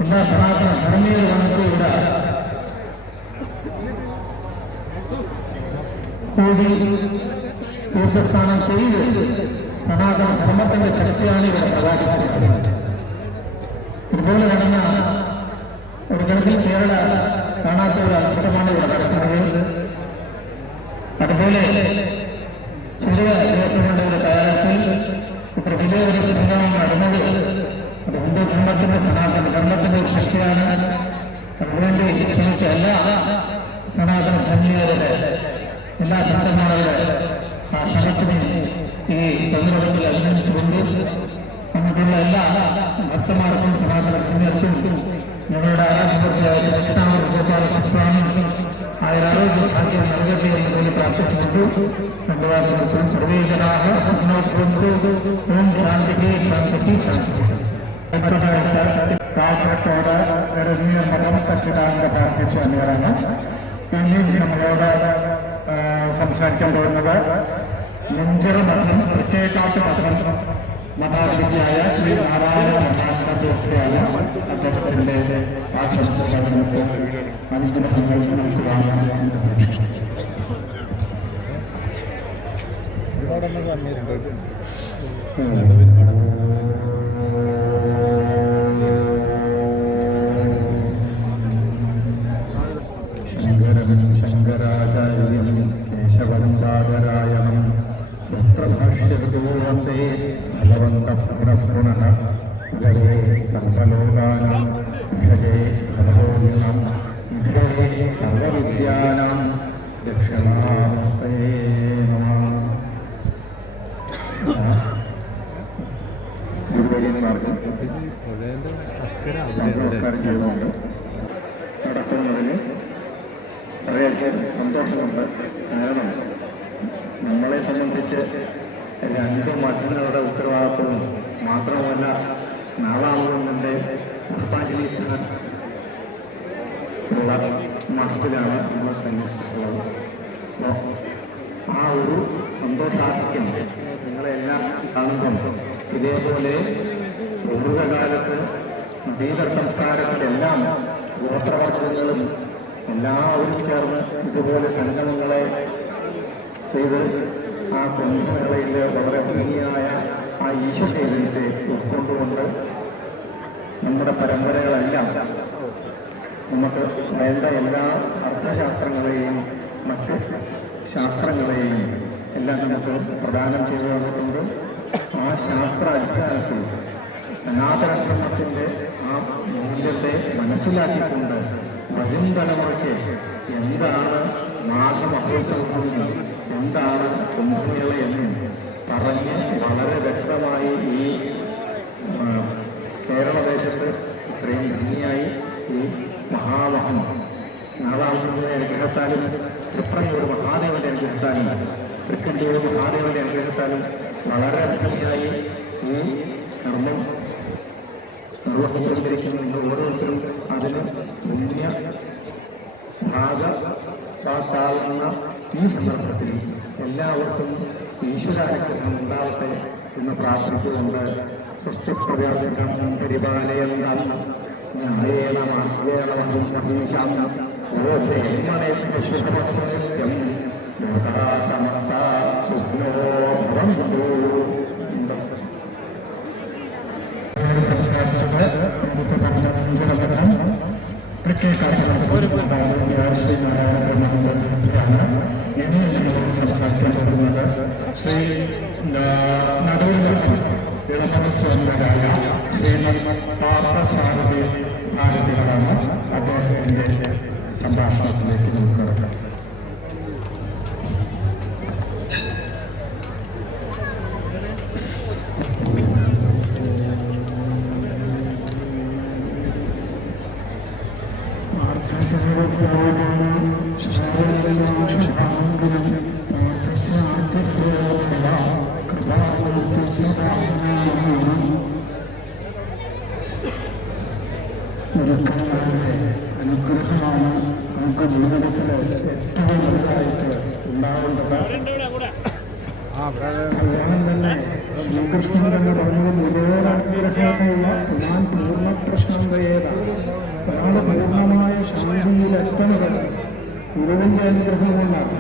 എല്ലാ സനാതന ധർമ്മീയർ വന്നിട്ട് ഇവിടെ കൂടി തീർത്ഥസ്ഥാനം ചെയ്ത് സനാതന ധർമ്മത്തിന്റെ ശക്തിയാണ് ഇവിടെ പ്രകാശിപ്പിക്കുന്നത്. ഇതുപോലെ നടന്ന ഒരു കണക്കിൽ കേരള കാണാത്ത ഒരു അത്ഭുതമാണ് ഇവിടെ നടക്കുന്നത്. അതുപോലെ ചെറിയ ദിവസങ്ങളുടെ ഒരു തയ്യാറെടുപ്പിൽ ഇത്ര വലിയ ഒരു സംഗമം നടന്നത് അത് ഹിന്ദു ധർമ്മത്തിന്റെ സനാതന ധർമ്മത്തിന്റെ ഒരു ശക്തിയാണ്. അതിനുവേണ്ടി ശ്രമിച്ച എല്ലാ സനാതന ധർമ്മീയരുടെ എല്ലാ സന്തന്മാരുടെ ആ ശ്രമത്തിനെ ഈ സന്ദർഭത്തിൽ അഭിനന്ദിച്ചുകൊണ്ട് നമുക്കുള്ള എല്ലാ ഭക്തന്മാർക്കും സനാതന ധർമ്മീയർക്കും ഞങ്ങളുടെ ആരാധനയായ ദക്ഷിണാമൂർത്തി ഗോപാല സ്വാമി ആയുരാരോഗ്യ ഭാഗ്യം നൽകട്ടെ എന്ന് വേണ്ടി പ്രാർത്ഥിച്ചുകൊണ്ട് രണ്ടുവാർക്കും സർവേ ജനാഹ സുഖനോഭവന്തു. ഓം ശാന്തി ശാന്തി ശാന്തി. കാസർഗോഡ് ഇടങ്ങേർ മഠം സച്ചിദാനന്ദ ഭാരതി സ്വാമികളാണ്. ഇനി നമ്മളോട് സംസാരിക്കാൻ പോകുന്നത് നെഞ്ചിറ മഠം തൃക്കേക്കാട്ട് മഠം മഠാധിപതിയായ ശ്രീ നാരായണ പ്രധാനത്തെയാണ്. അദ്ദേഹത്തിന്റെ ആശംസകൾ നമുക്ക് അനുഗ്രഹങ്ങൾ നമുക്ക് വാങ്ങാൻ പ്രതീക്ഷിക്കുന്നു. ശങ്കരാചാര്യം കേശവം ബാദരായണം സൂത്രഭാഷ്യവന്തേ ഭഗവന്തഃ ഗവേ സർവലോകാനാം വിഷജേ ഭഗവോന്നം വിധേ സർവവിദ്യാനാം ദക്ഷിണാമൂർത്തേ നമഃ. ഗുരുവര്യന്മാർക്ക് നമസ്കാരം ചെയ്തുകൊണ്ട് നടക്കുന്നതിന് വളരെയധികം സന്തോഷമുണ്ട്. കാരണം നമ്മളെ സംബന്ധിച്ച് രണ്ട് മഠങ്ങളുടെ ഉത്തരവാദിത്വവും മാത്രമല്ല, നാളാമുഖന്റെ പുഷ്പാഞ്ജലി സ്ഥാനം ഉള്ള മഠത്തിലാണ് നമ്മൾ സന്യസിച്ചിട്ടുള്ളത്. അപ്പോൾ ആ ഒരു സന്തോഷാധിക്യം നിങ്ങളെല്ലാം കാണുമ്പം ഇതേപോലെ പൂർവ്വകാലത്ത് നദീതര സംസ്കാരത്തിലെല്ലാം ഗോത്രവർഗങ്ങളും എല്ലാവരും ചേർന്ന് ഇതുപോലെ സംഗമങ്ങളെ ചെയ്ത് ആ കുംഭമേളയിൽ വളരെ ഭംഗിയായ ആ ഈശ്വരത്തെ ഉൾക്കൊണ്ടുകൊണ്ട് നമ്മുടെ പരമ്പരകളെല്ലാം നമുക്ക് വേണ്ട എല്ലാ അർത്ഥശാസ്ത്രങ്ങളെയും മറ്റ് ശാസ്ത്രങ്ങളെയും എല്ലാം നമുക്ക് പ്രദാനം ചെയ്തു തന്നിട്ടുണ്ട്. ആ ശാസ്ത്ര അടിസ്ഥാനത്തിൽ സനാതനധർമ്മത്തിൻ്റെ ആ മൂല്യത്തെ മനസ്സിലാക്കിക്കൊണ്ട് വരും തലമുറയ്ക്ക് എന്താണ് മാഘമഹോത്സവം, എന്താണ് കുംഭമേള എന്നും പറഞ്ഞ് വളരെ വ്യക്തമായി ഈ കേരളദേശത്ത് ഇത്രയും ഭംഗിയായി ഈ മഹാമഹം നാദാമുഖന്റെ അനുഗ്രഹത്താലും തൃപ്രങ്ങൂർ മഹാദേവന്റെ അനുഗ്രഹത്താലും തൃക്കണ്ടിയൂർ മഹാദേവന്റെ അനുഗ്രഹത്താലും വളരെ ഭംഗിയായി ഈ കർമ്മം നിർവഹിച്ചുകൊണ്ടിരിക്കുന്ന നിങ്ങൾ ഓരോരുത്തരും അതിന് പുണ്യ ഭാഗമാക്കാവുന്ന ഈ സന്ദർഭത്തിൽ എല്ലാവർക്കും ഈശ്വരാനുഗ്രഹം ഉണ്ടാവട്ടെ എന്ന് പ്രാർത്ഥിച്ചുകൊണ്ട് സ്വസ്തിപ്രജാപതികം പരിപാലയന്താം ന്യായേന മാർഗേണ മഹീശാം ശുഭമസ്തം ലോകാ സമസ്ത സുഖ്നോ ഭവന്തു. സംസാരിച്ചത് നേരത്തെ പറഞ്ഞ അഞ്ചലപത്രം തൃക്കേക്കാട്ടിലാണ് ശ്രീനാരായണ ബ്രഹ്മാനന്ദയാണ്. ഇനി നിങ്ങൾ സംസാരിക്കാൻ പോകുന്നത് ശ്രീ നടുവിൽ ഇളമസ്വന്തരായ ശ്രീമദ് പാർത്ഥസാരഥി ഭാരതികളാണ്. അദ്ദേഹത്തിൻ്റെ സംഭാഷണത്തിലേക്ക് നമുക്ക് കിടക്കാം. ഗുരുക്കന്മാരുടെ അനുഗ്രഹമാണ് നമുക്ക് ജീവിതത്തിൽ ഏറ്റവും വലുതായിട്ട് ഉണ്ടാവേണ്ടത്. ഭഗവാൻ തന്നെ ശ്രീകൃഷ്ണൻ തന്നെ പറഞ്ഞത് മുഴുവൻ അനുഗ്രഹമുള്ള ഞാൻ പൂർണ്ണ പ്രശാന്തയേതാണ്. ഒരാൾ പൂർണ്ണമായ ശാന്തിയിലെത്തുന്നത് ഗുരുവിൻ്റെ അനുഗ്രഹം കൊണ്ടാണ്.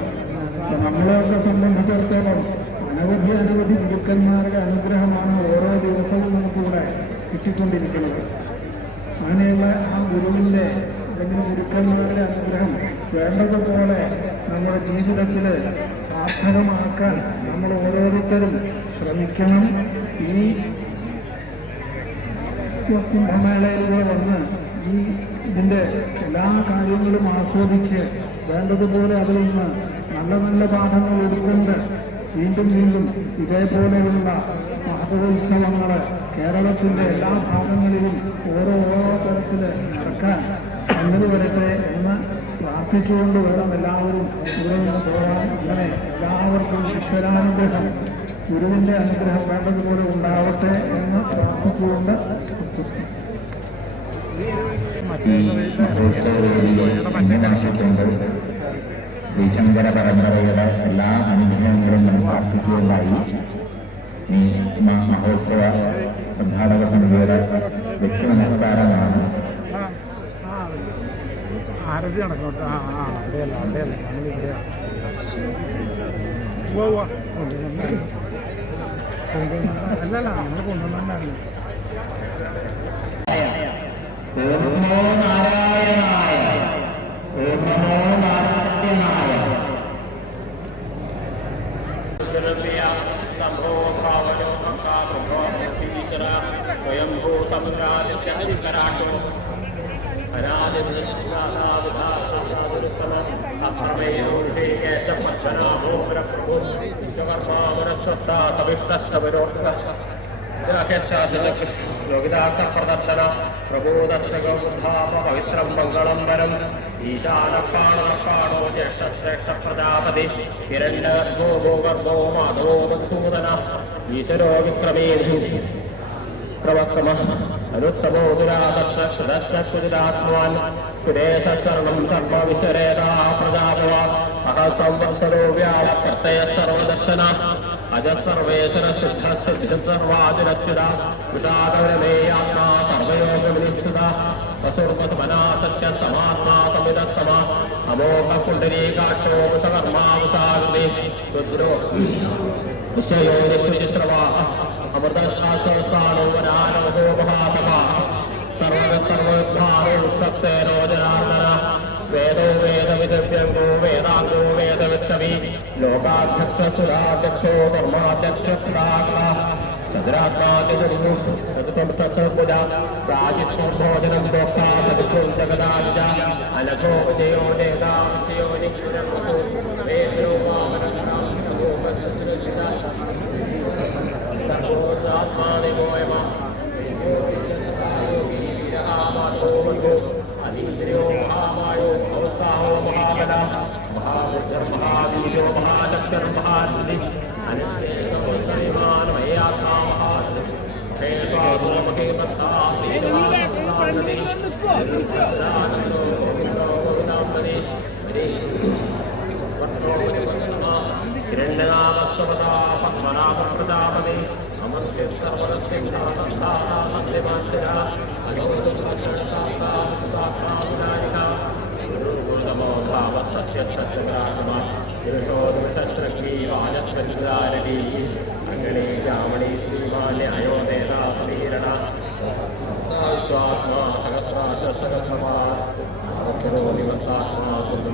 അപ്പം നമ്മളെയൊക്കെ സംബന്ധിച്ചിടത്തോളം അനവധി ഗുരുക്കന്മാരുടെ അനുഗ്രഹമാണ് ഓരോ ദിവസവും നമുക്കിവിടെ കിട്ടിക്കൊണ്ടിരിക്കുന്നത്. അങ്ങനെയുള്ള ആ ഗുരുവിൻ്റെ അല്ലെങ്കിൽ ഗുരുക്കന്മാരുടെ അനുഗ്രഹം വേണ്ടതുപോലെ നമ്മുടെ ജീവിതത്തിൽ സാർത്ഥകമാക്കാൻ നമ്മൾ ഓരോരുത്തരും ശ്രമിക്കണം. ഈ കുംഭമേളയിലൂടെ വന്ന് ഇതിൻ്റെ എല്ലാ കാര്യങ്ങളും ആസ്വദിച്ച് വേണ്ടതുപോലെ അതിൽ നിന്ന് നല്ല നല്ല പാഠങ്ങൾ ഉൾക്കൊണ്ട് വീണ്ടും ഇതേപോലെയുള്ള മഹോത്സവങ്ങൾ കേരളത്തിൻ്റെ എല്ലാ ഭാഗങ്ങളിലും ഓരോ തരത്തിൽ നടക്കാൻ സംഗതി വരട്ടെ എന്ന് പ്രാർത്ഥിച്ചുകൊണ്ട് വേണം എല്ലാവരും ഇവിടെ നിന്ന് പോകാൻ. അങ്ങനെ എല്ലാവർക്കും ഈശ്വരാനുഗ്രഹം ഗുരുവിൻ്റെ അനുഗ്രഹം വേണ്ടതുപോലെ ഉണ്ടാവട്ടെ എന്ന് പ്രാർത്ഥിച്ചുകൊണ്ട് ഈ മഹോത്സവ ശ്രീശങ്കര പരമ്പരയുടെ എല്ലാ അനുഗ്രഹങ്ങളും നമ്മൾ പ്രാർത്ഥിക്കുകയുണ്ടായി. ഈ മഹോത്സവ സംഘാടക സമിതിയുടെ വ്യക്തി നമസ്കാരമാണ്. ആരതി നടക്കോട്ടെ. അവിടെയല്ല നമ്മളിവിടെയാണ്. അല്ലല്ല നമ്മൾ കൊണ്ടുവന്നിട്ടുണ്ടായിരുന്നു. ഓം നമോ നാരായണായ, ഓം നമോ നാരായണായ. സ്വയംഭൂ സമുദ്രാദിത്യഹരികരാട്ടോ പവിത്രം മംഗളം വരം ഈശാനപ്പാണോ ജ്യേഷ്ഠശ്രേഷ്ഠ പ്രജാപതി ഹിരണ്യോ ഗോഗർഭോ മാധവോ മധുസൂദന ഈശ്വരോ വിക്രമേ ക്രമക്രമ അനുത്തമോ വിരാതർശാത്മാൻ സുരേശരണം സർവവിശ്വരേതാ പ്രജാപവ അഹസംവത്സരോ വ്യാഴ പ്രത്യയ സർവദർശന അജ സർവേശ്വര സിദ്ധ സിദ്ധ സർവാചുരച്യുത വിഷാദരമേയാത്മാ സർവയോഗവിനിശ്ചിത വസുർവസുമനാ സത്യ സമാത്മാ സമിതത്സമ അമോഘ പുണ്ഡരീകാക്ഷോ വിഷകർമാവിഷാകൃതി രുദ്രോ വിശ്വയോ നിശ്വജിശ്രവാ അമൃതസ്ഥാനോ വനാനോ മഹാതമാ സർവോദ്ധാരോ ശക്തേനോ ജനാർദ്ദന വേദോ വേദവിദ്യംഗോ വേദാംഗോ വേദവിത്തമി ലോകാധ്യക്ഷസുരാധ്യക്ഷോ ധർമാധ്യക്ഷ ചതുരാത്മാതിർഭുജ രാജിഷ്ണോഭോജനം ഭോക്താ സവിഷ്ണു ജഗദാജ അനഘോ വിജയോ ദേവാംശയോ വേദോ സർവോത്മാനിമോയമ അതീന്ദ്രിയോ മഹാമായോ ഔത്സാഹോ മഹാബല മഹാബുദ്ധർ മഹാവീര്യോ മഹാശക്തർ മഹാനിധി അനന്യമാനമയാത്മാ മഹാനിധി ഹിരണ്യനാമസ്വതാ പത്മനാഭപ്രജാപതി അമർത്തി സർവരോ ഭാവസത്യസ്തീവാനീ അംഗണീ രാമണീ ശ്രീമാന്യായോ നേതാ ശ്രീരണ സ്വാത്മാ സഹസ്രാച സഹസ്രമാ നിവർത്താത്മാ വിശുദ്ധ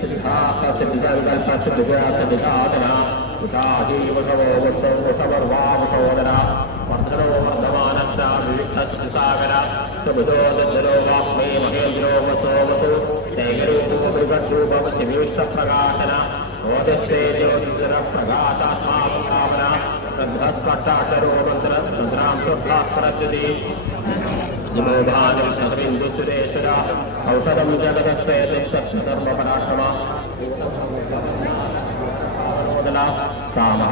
സിദ്ധാർത്ഥ സിദ്ധിസങ്കൽപ്പ സിദ്ധിസാധന ഉഷാജീവശോദന വർദ്ധനോ വർദ്ധമാനശ്ച വിവിക്ത സിദ്ധിസാഗര സുഭുജോദരോഗ്മേ മഹേന്ദ്രോ വസോ വസു ഏകരൂപോ മൃഗരൂപം ശിവീഷ്ട പ്രകാശന ഓജസ്തേ ജ്യോതിര പ്രകാശാത്മാവന ബൃഹസ്പട്ടാക്ഷരോ മന്ത്ര ചന്ദ്രാം ശുദ്ധാത്മരദ്യുതി ിന്ദു സുരേശ്വര ഔഷധം ജഗതസ്വേധർമ്മപരാക്രമ കാമോ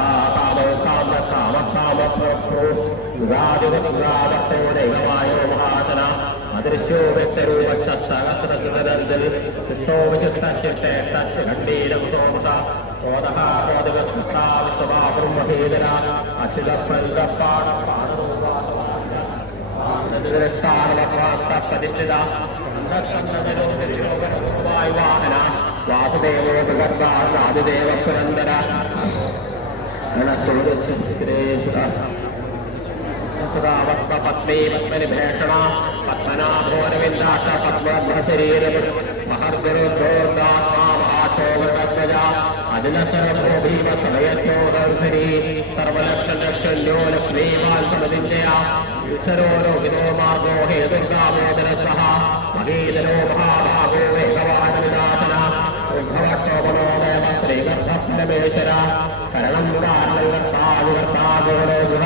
കാമ കാമ കാമ യുഗാദിവട്ടോ ദൈവമായോ മഹാസന അദൃശ്യോ വ്യക്തരൂപ സഹസ്രകൃതരഞ്ജൽ കൃഷ്ണോ വിശിഷ്ടശിഷ്ടേഷ്ടീരംസോമസ കോദഹ കോദകൃഷ്ണ വിശ്വഭാബ്രഹ്മഭേദന അച്യുതപ്രതിഷ്ഠിത വായുവാഹന വാസുദേവോ ബൃഹദ്വാദിദേവ പുരന്ദര പത്മേ പത്മനിഭേഷണ പത്മനാഭോരവിന്ദാക്ഷ പത്മശരീര മഹർഗുരുദ്ധാത്മാ മഹാചോഗജ അതിനസരോ ഭീമ സമയത്തോ ഹർഹരി സർവലക്ഷലക്ഷണ്യോ ലക്ഷ്മീമാൻ സമതിന്യ ഈശ്വരോ ലോകിനോ മാർഗോ ഹേ ദുർഗാമോദര സഹ മഹീധരോ മഹാഭാഗോ വേഗവാഹനവിനാശന ഉദ്ഭവക്ഷോഭനോദയ ശ്രീഗർഭരമേശ്വര കരണം കാരണകർത്താകർത്താഗോലോഗുഹ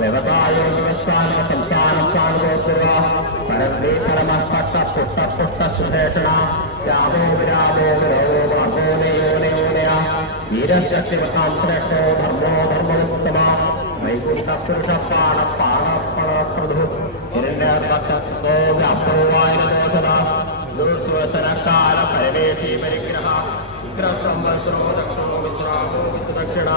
വ്യവസായോ വ്യവസ്ഥാന സംസ്ഥാനസ്ഥാന ഗോപുര പരമേ പരമ പുഷ്ട പുഷ്ട സുധേഷണ രാമോ വിരാമോ വിരവോ മാർഗോ നയോ നയോ വീരശക്തിവത്താം ശ്രേഷ്ഠോ ധർമ്മോ ധർമ്മോത്തമ വൈകുണ്ഠപുരുഷപാണപാണപ്രഭു ഹിരണ്യതോ വ്യാപ്തോ വായനദോഷത ദുർസുവസനകാല പരമേഷി പരിഗ്രഹ ഉഗ്രസംവത്സരോ ദക്ഷോ വിശ്രാമോ വിസുദക്ഷിണ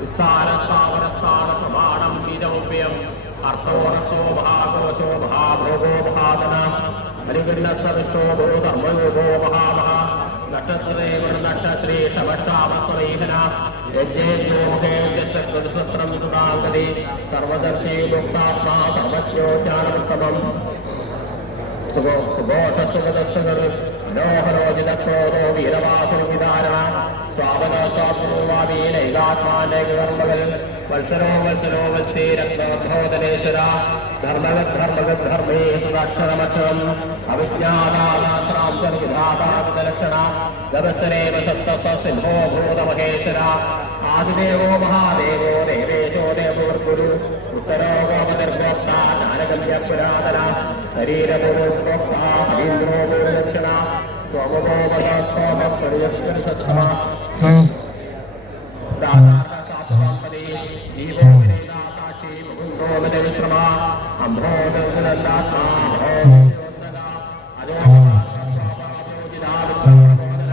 വിസ്താരസ്ഥാപനസ്ഥാന പ്രമാണം ബീജമുപ്യം അർത്ഥോരത്തോ മഹാകോശോ മഹാഭോഗോ മഹാദന പരിഗണസവിഷ്ടോ ഭൂധർമ്മയോഗോ മഹാമഹ നക്ഷത്രദേവ നക്ഷത്രേ ക്ഷമക്ഷാമസ്വൈഹന യജ്ഞേജ്യോഹേജ്യസത്രം സുതാംഗതി സർവദർശി മുക്താത്മാ സർവജ്ഞോ ജ്ഞാനമുത്തമം സുബോധസുഗതസുഗർ മനോഹരോജിതക്രോധോ വീരവാസുര വിധാരണ സ്വാമനസ്വാത്മവാമീനൈകാത്മാനൈകർമ്മകൾ വത്സരോ വത്സരോ വത്സേ രത്നോദ്ഭോധനേശ്വര ധർമ്മഗദ്ധർമ്മഗദ്ധർമ്മേ സദാക്ഷരമക്ഷരം അവിജ്ഞാതാനാശ്രാം സർവിധാതാകലക്ഷണ ഗവസരേവ സപ്തസിംഹോ ഭൂതമഹേശ്വര ആദിദേവോ മഹാദേവോ ദേവേശോ ദേവോർഗുരു ഉത്തരോ ഗോപനിർഗോപ്ത ജ്ഞാനഗമ്യ പുരാതന ശരീരപുരോക്ത ഹരീന്ദ്രോ ഗുരുദക്ഷിണ സോമഗോപദ സോമ പരിയക്ഷരസത്തമ ദാസാർദസാത്മപതി ജീവോവിനേദാസാക്ഷി മുകുന്ദോമചരിത്രമ അംഭോദകുലന്ദാത്മാ ഭോദക അജോപൂജിതാവിക്രമോദന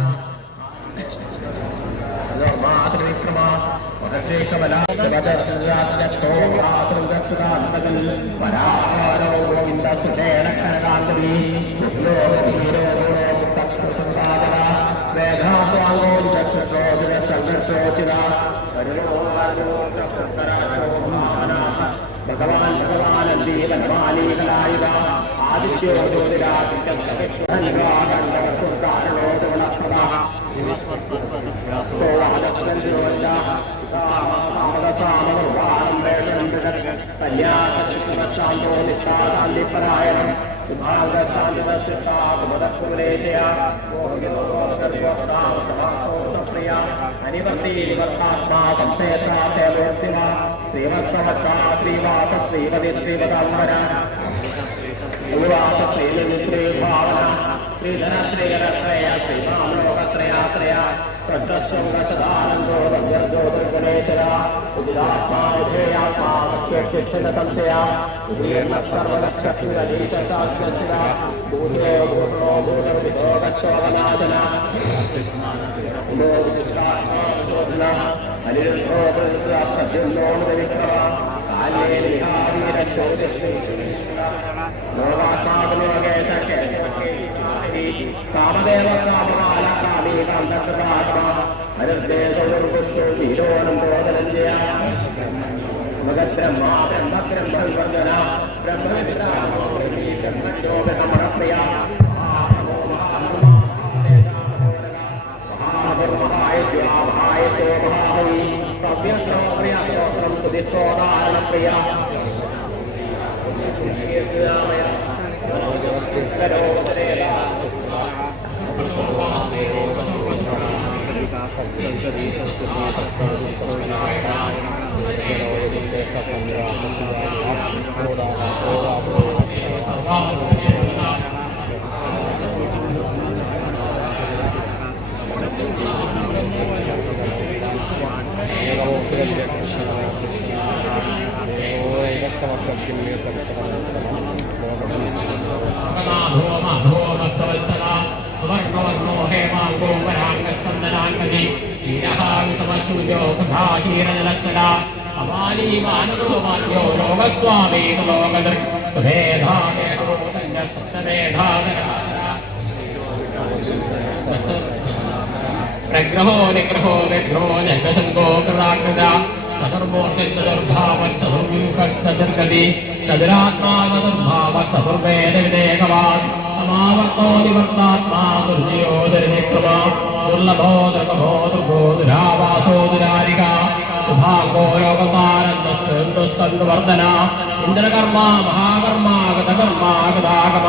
മാതൃവിക്രമ മഹർഷി കമല ശൃംഗത്തുകാന്തകൽ പരാഹാരോ ഗോവിന്ദ സുഷേണ കനകാന്തവി ധീരോ മുക്തകൃതാകല വേദാസ്വാംഗോദിത കൃഷ്ണോദിത സംഘർഷോചിത ഭഗവാൻ ഭഗവാനന്ദീ വനമാലീ കലായുധ ആദിത്യോ ജ്യോതിരാദിത്യകാരണോദഗണപ്രദ സന്യാസോ നിഷ്ഠാശാന്തിപരായണം അനിവർത്തിനിവർത്താത്മാ സംശയത്താചേമൂർത്തിമ ശ്രീവത്സവത്ത ശ്രീവാസ ശ്രീമതി ശ്രീമതാംബര ശ്രീവാസ ശ്രീമതി ശ്രീഭാവന ശ്രീധര ശ്രീകരശ്രയ ശ്രീമാമലോകത്രയാശ്രയ സദാനന്ദോ ഭഗവദ്ഗോ ദുർഗണേശ്വര ഉദിതാത്മാ വിധേയാത്മാ സത്യക്ഷണ സംശയ സർവലക്ഷീരനീശാശ്വര ഭൂതോ ഭൂതോ ഭൂതവിശോകശോകനാശന അനിരുദ്ധോ പ്രത്യുന്നോവിക്രമ കാല്യേന ലോകാത്മാകേശ കാമദേവ കാമകാല കാമീ കാന്തകൃതാത്മാ ഹരിർദേശുഷ്ണു വീരോനന്ദോദനഞ്ജയ മഗദ്ബ്രഹ്മ ബ്രഹ്മബ്രഹ്മവർദ്ധന ബ്രഹ്മവിദ്രാമണപ്രിയ മഹായജ്വാമഹായജ്യോ മഹാഹവി സവ്യസ്തോപ്രിയ സ്തോത്രം സുധിസ്തോദാരണപ്രിയ സുവർണവർണോ ഹേമാംഗോ വരാംഗസ്തന്ദനാംഗതി വീരഹാവിഷമശൂജോ സുധാശീരജലസ്ഥല അമാലീ മാനദോ മാന്യോ ലോകസ്വാമീ ലോകദൃക് സുഭേധാമേതോ പ്രഗ്രഹോ നിഗ്രഹോ വിഗ്രഹോ ജഗസംഗോ കൃതാകൃത ചതുർമൂർത്തി ചതുർഭാവം ചതുർവ്യൂഹി ചതുരാത്മാ ചതുർഭാവ ചതുർവേദ വിദേകവാൻ സമാവർത്തോ നിവർത്താത്മാ ദുർജയോ ദുർനിക്രമ ദുർലഭോ ദുർഗഭോ ദുർഗോ ദുരാവാസോ ദുരാരിക സുഭാഗോ യോഗസാരന്ദസ്തന്വർദ്ധന ഇന്ദ്രകർമ്മ മഹാകർമ്മ ഗതകർമ്മ ഗതാഗമ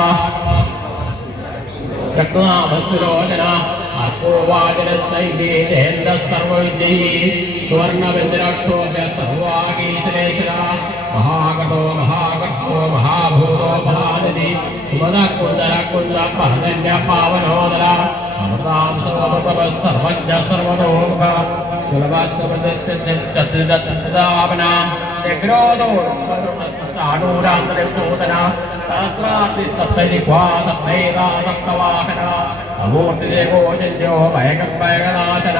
രത്നാഭസുരോചന അർപ്പോവാചന സർവവിജയീ സുവർണബിന്ദുരക്ഷോഭ്യ സർവാഗീശ്വരേശ്വര മഹാഗതോ മഹാഗട്ടോ മഹാഭൂതോ മഹാനദി കുന്ദ പരതന്യ പാവനോദര അമൃതാംശോപ സർവജ്ഞ സർവതോമുഖ സുലഭസ്വചതുരചതുരാപന ചാണൂരാന്തരസോദന സഹസ്രാതിസപ്തരിക്വാസപ്തൈകാസപ്തവാഹന അമൂർത്തിദേവോജന്യോ ഭയകനാശന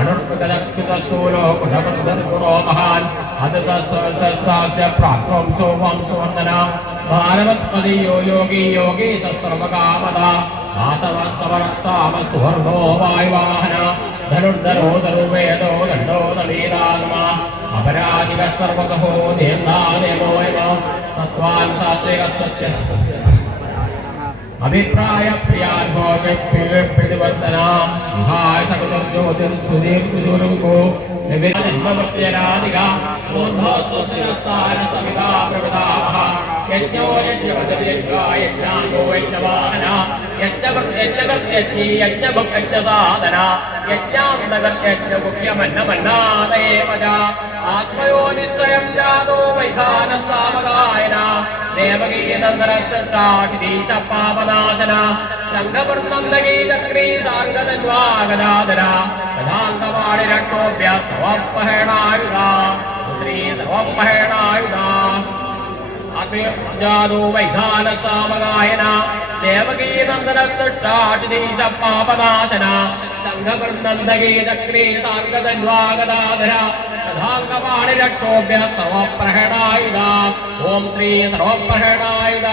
അണുർകൃതസ്ഥൂലോ കുലപുരോ മഹാൻ അതിർസ്യ പ്രാക്വംസോ വംശവർദ്ധന ഭാരവത്പതിയോ യോഗി യോഗി സർവകാമത ആസവസ്തവരക്ഷാമ സുവർണോ വായുവാഹന ധനുർധരോ ധനുർവേദോ ദണ്ഡോ ദളീലാത്മ അപരാധിക സർവസഹോ ദേവോ സത്വാൻ സാത്വിക സത്യ അഭിപ്രായ പ്രിയാർഭോഗവർത്തന വിഹായ സകലജ്യോതിർസുദീർഘോ ജന്മവൃത്യരാധിക യജ്ഞോ യജ്ഞോ യജ്ഞവാഹന യജ്ഞസാധന യജ്ഞാന്തകർയജ്ഞമുഖ്യമന്നമന്നാദേവജ ആത്മയോ നിശ്ചയം ജാതോ വൈഖാന സാമകായന ദേവഗീതീശപാപനാശന സംഘപൃന്ദഗീതക്രീ സാംഗതന്വാഗദാധര പ്രധാന്തവാണി രക്ഷോഭ്യ സർവപ്പഹേണായുധ ശ്രീ സർവപ്പഹേണായുധ ജാതോ വൈഖാന സാമകായന ദേവഗീതീശപാപനാശന സംഘപൃന്ദഗീതക്രീ സാംഗതന്വാഗദാധര പ്രധാന്തവാണി രക്ഷോഭ്യ സർവപ്രഹേണായുധ ഓം ശ്രീ സർവപ്രഹേണായുധ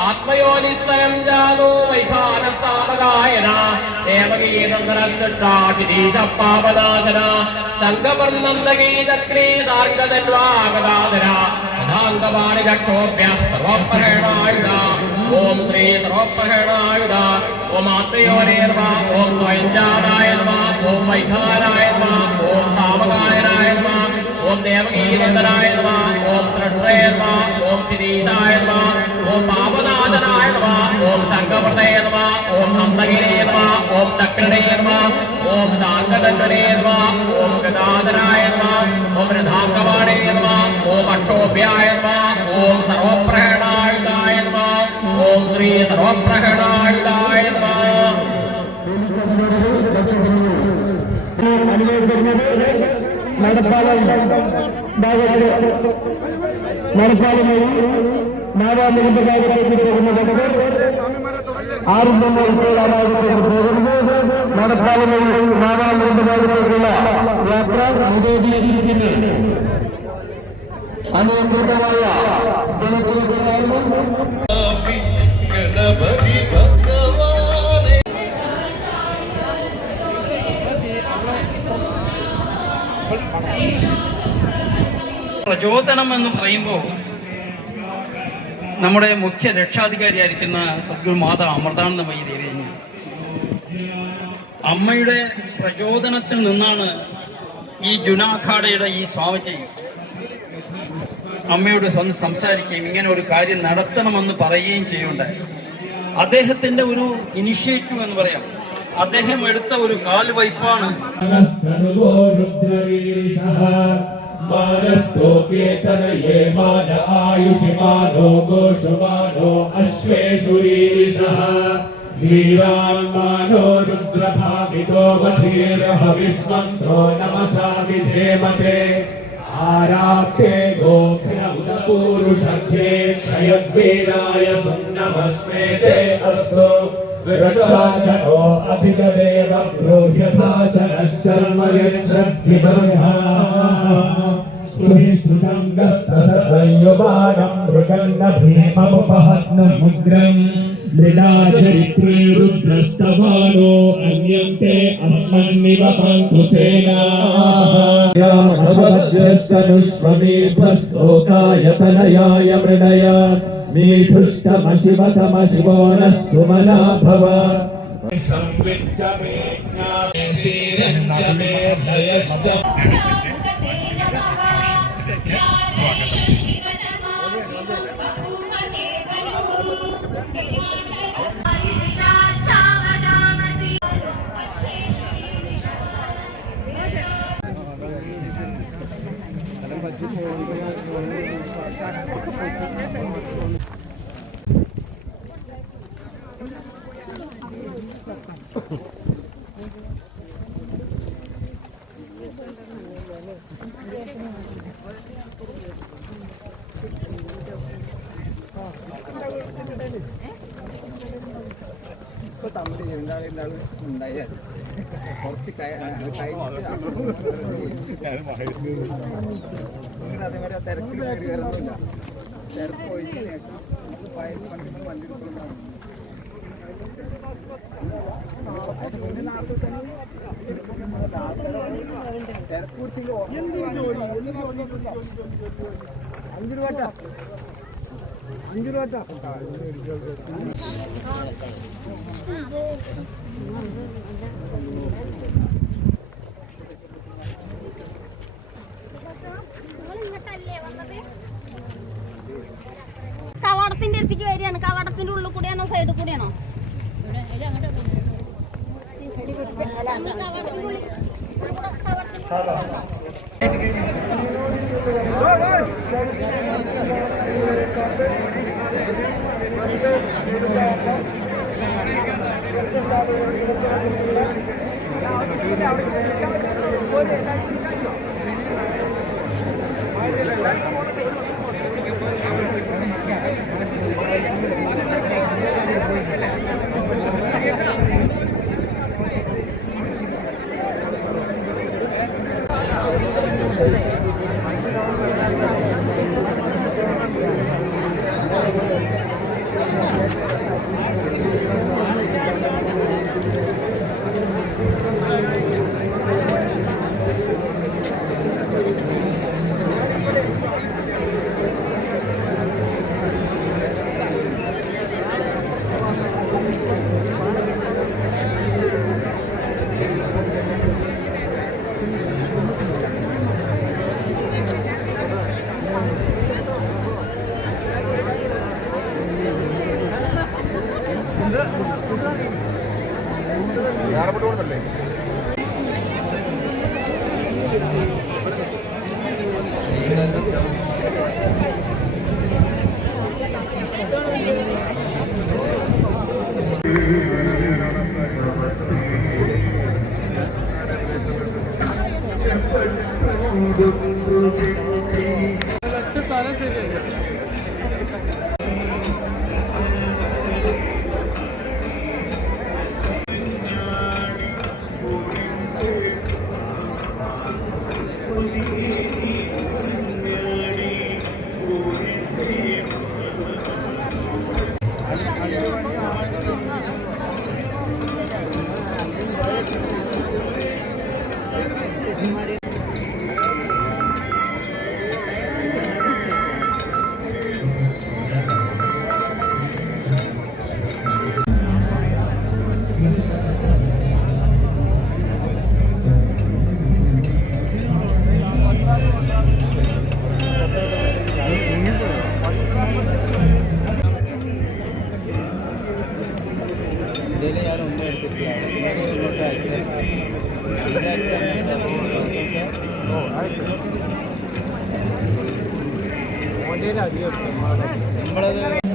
ആത്മയോ നിശ്ചയം ജാതോ വൈഖാന സാമകായന ദേവഗീതീശപാപനാശന സംഘപൃന്ദഗീതക്രീ സാംഗതന്വാഗദാധര പ്രധാന്തവാണി രക്ഷോഭ്യ സർവപ്രഹേണായുധ ഓം ശ്രീ സർവപ്രഹേണായുധ ഓം ആത്മയോനേ നമഃ ഓം സ്വയംജാതായ നമഃ ഓം വൈഖാനായ നമഃ ഓം സാമകായനായ നമഃ ഓം ദേവഗീനന്ദനായ നമഃ ഓം സൃഷ്ടേ നമഃ ഓം തിരീശായ നമഃ ഓം പാപനാശനായ നമഃ ഓം ശംഖവൃതേ നമഃ ഓം നന്ദഗിരേ നമഃ ഓം ചക്രണേ നമഃ ഓം ശാങ്കദണ്ഡനേ നമഃ ഓം ഗദാധരായ നമഃ ഓം രഥാംഗവാണേ നമഃ ഓം അക്ഷോഭ്യായ നമഃ ഓം സർവപ്രഹേണായുധായ നമഃ ഓം ശ്രീ സർവപ്രഹേണായുധായ നമഃ. നടപ്പാലം ഭാഗത്ത് നടപ്പാലം വഴി നാവാമിന്റെ ഭാഗത്തേക്ക് പോകുന്ന ഭക്തർ ആരും തന്നെ ഇപ്പോൾ ആ ഭാഗത്തേക്ക് പോകുന്നത് നടപ്പാലം വഴി നാവാമിന്റെ ഭാഗത്തേക്കുള്ള യാത്ര നിരോധിച്ചിരിക്കുന്നു. അനിയന്ത്രിതമായ ജനത്തിലേക്ക് കാരണം പ്രചോദനം എന്ന് പറയുമ്പോൾ നമ്മുടെ മുഖ്യ രക്ഷാധികാരിയായിരിക്കുന്ന സദ്ഗുരു മാതാ അമൃതാനന്ദമയി ദേവി തന്നെയാണ്. അമ്മയുടെ പ്രചോദനത്തിൽ നിന്നാണ് ഈ ജുനാഖാഡയുടെ ഈ സ്വാമിജി അമ്മയോട് സംസാരിക്കുകയും ഇങ്ങനെ ഒരു കാര്യം നടത്തണമെന്ന് പറയുകയും ചെയ്യുന്നുണ്ടായി. അദ്ദേഹത്തിന്റെ ഒരു ഇനിഷ്യേറ്റീവ് എന്ന് പറയാം, അദ്ദേഹം എടുത്ത ഒരു കാൽവയ്പാണ് ീരാന്മാനോ രുദ്രഭാവിതോ വധീരഹവിഷ്മന്ത്രോ നമസാ വിധേമതേ ആരാസ്തേ ഗോഖ്രൗതപൂരുഷഖ്യേ ക്ഷയദ്വീരായ സുന്നമസ്മേതേ അസ്തു രക്ഷാചനോ അധികദേവ ബ്രൂഹ്യഭാചന ശർമ്മ യച്ഛദ്വിമർഹാ ശ്രുതം ഗത്തസതയുവാനം മൃഗന്ന ഭീമമുപഹത്നമുഗ്രം മൃഡാചരിത്രേ രുദ്രസ്തവാനോ അന്യന്തെ അസ്മന്നിവ പങ്കുസേനാശ്വമീപസ്തോകായതനയായ മൃഡയ മീധുഷ്ടമശിവതമശിവോ നഃ സുമനാ ഭവ കവാടത്തിന്റെ അടുത്തേക്ക് വരികയാണ്. കവാടത്തിന്റെ ഉള്ളിൽ കൂടെയാണോ സൈഡിൽ കൂടെയാണോ? നമ്മളത്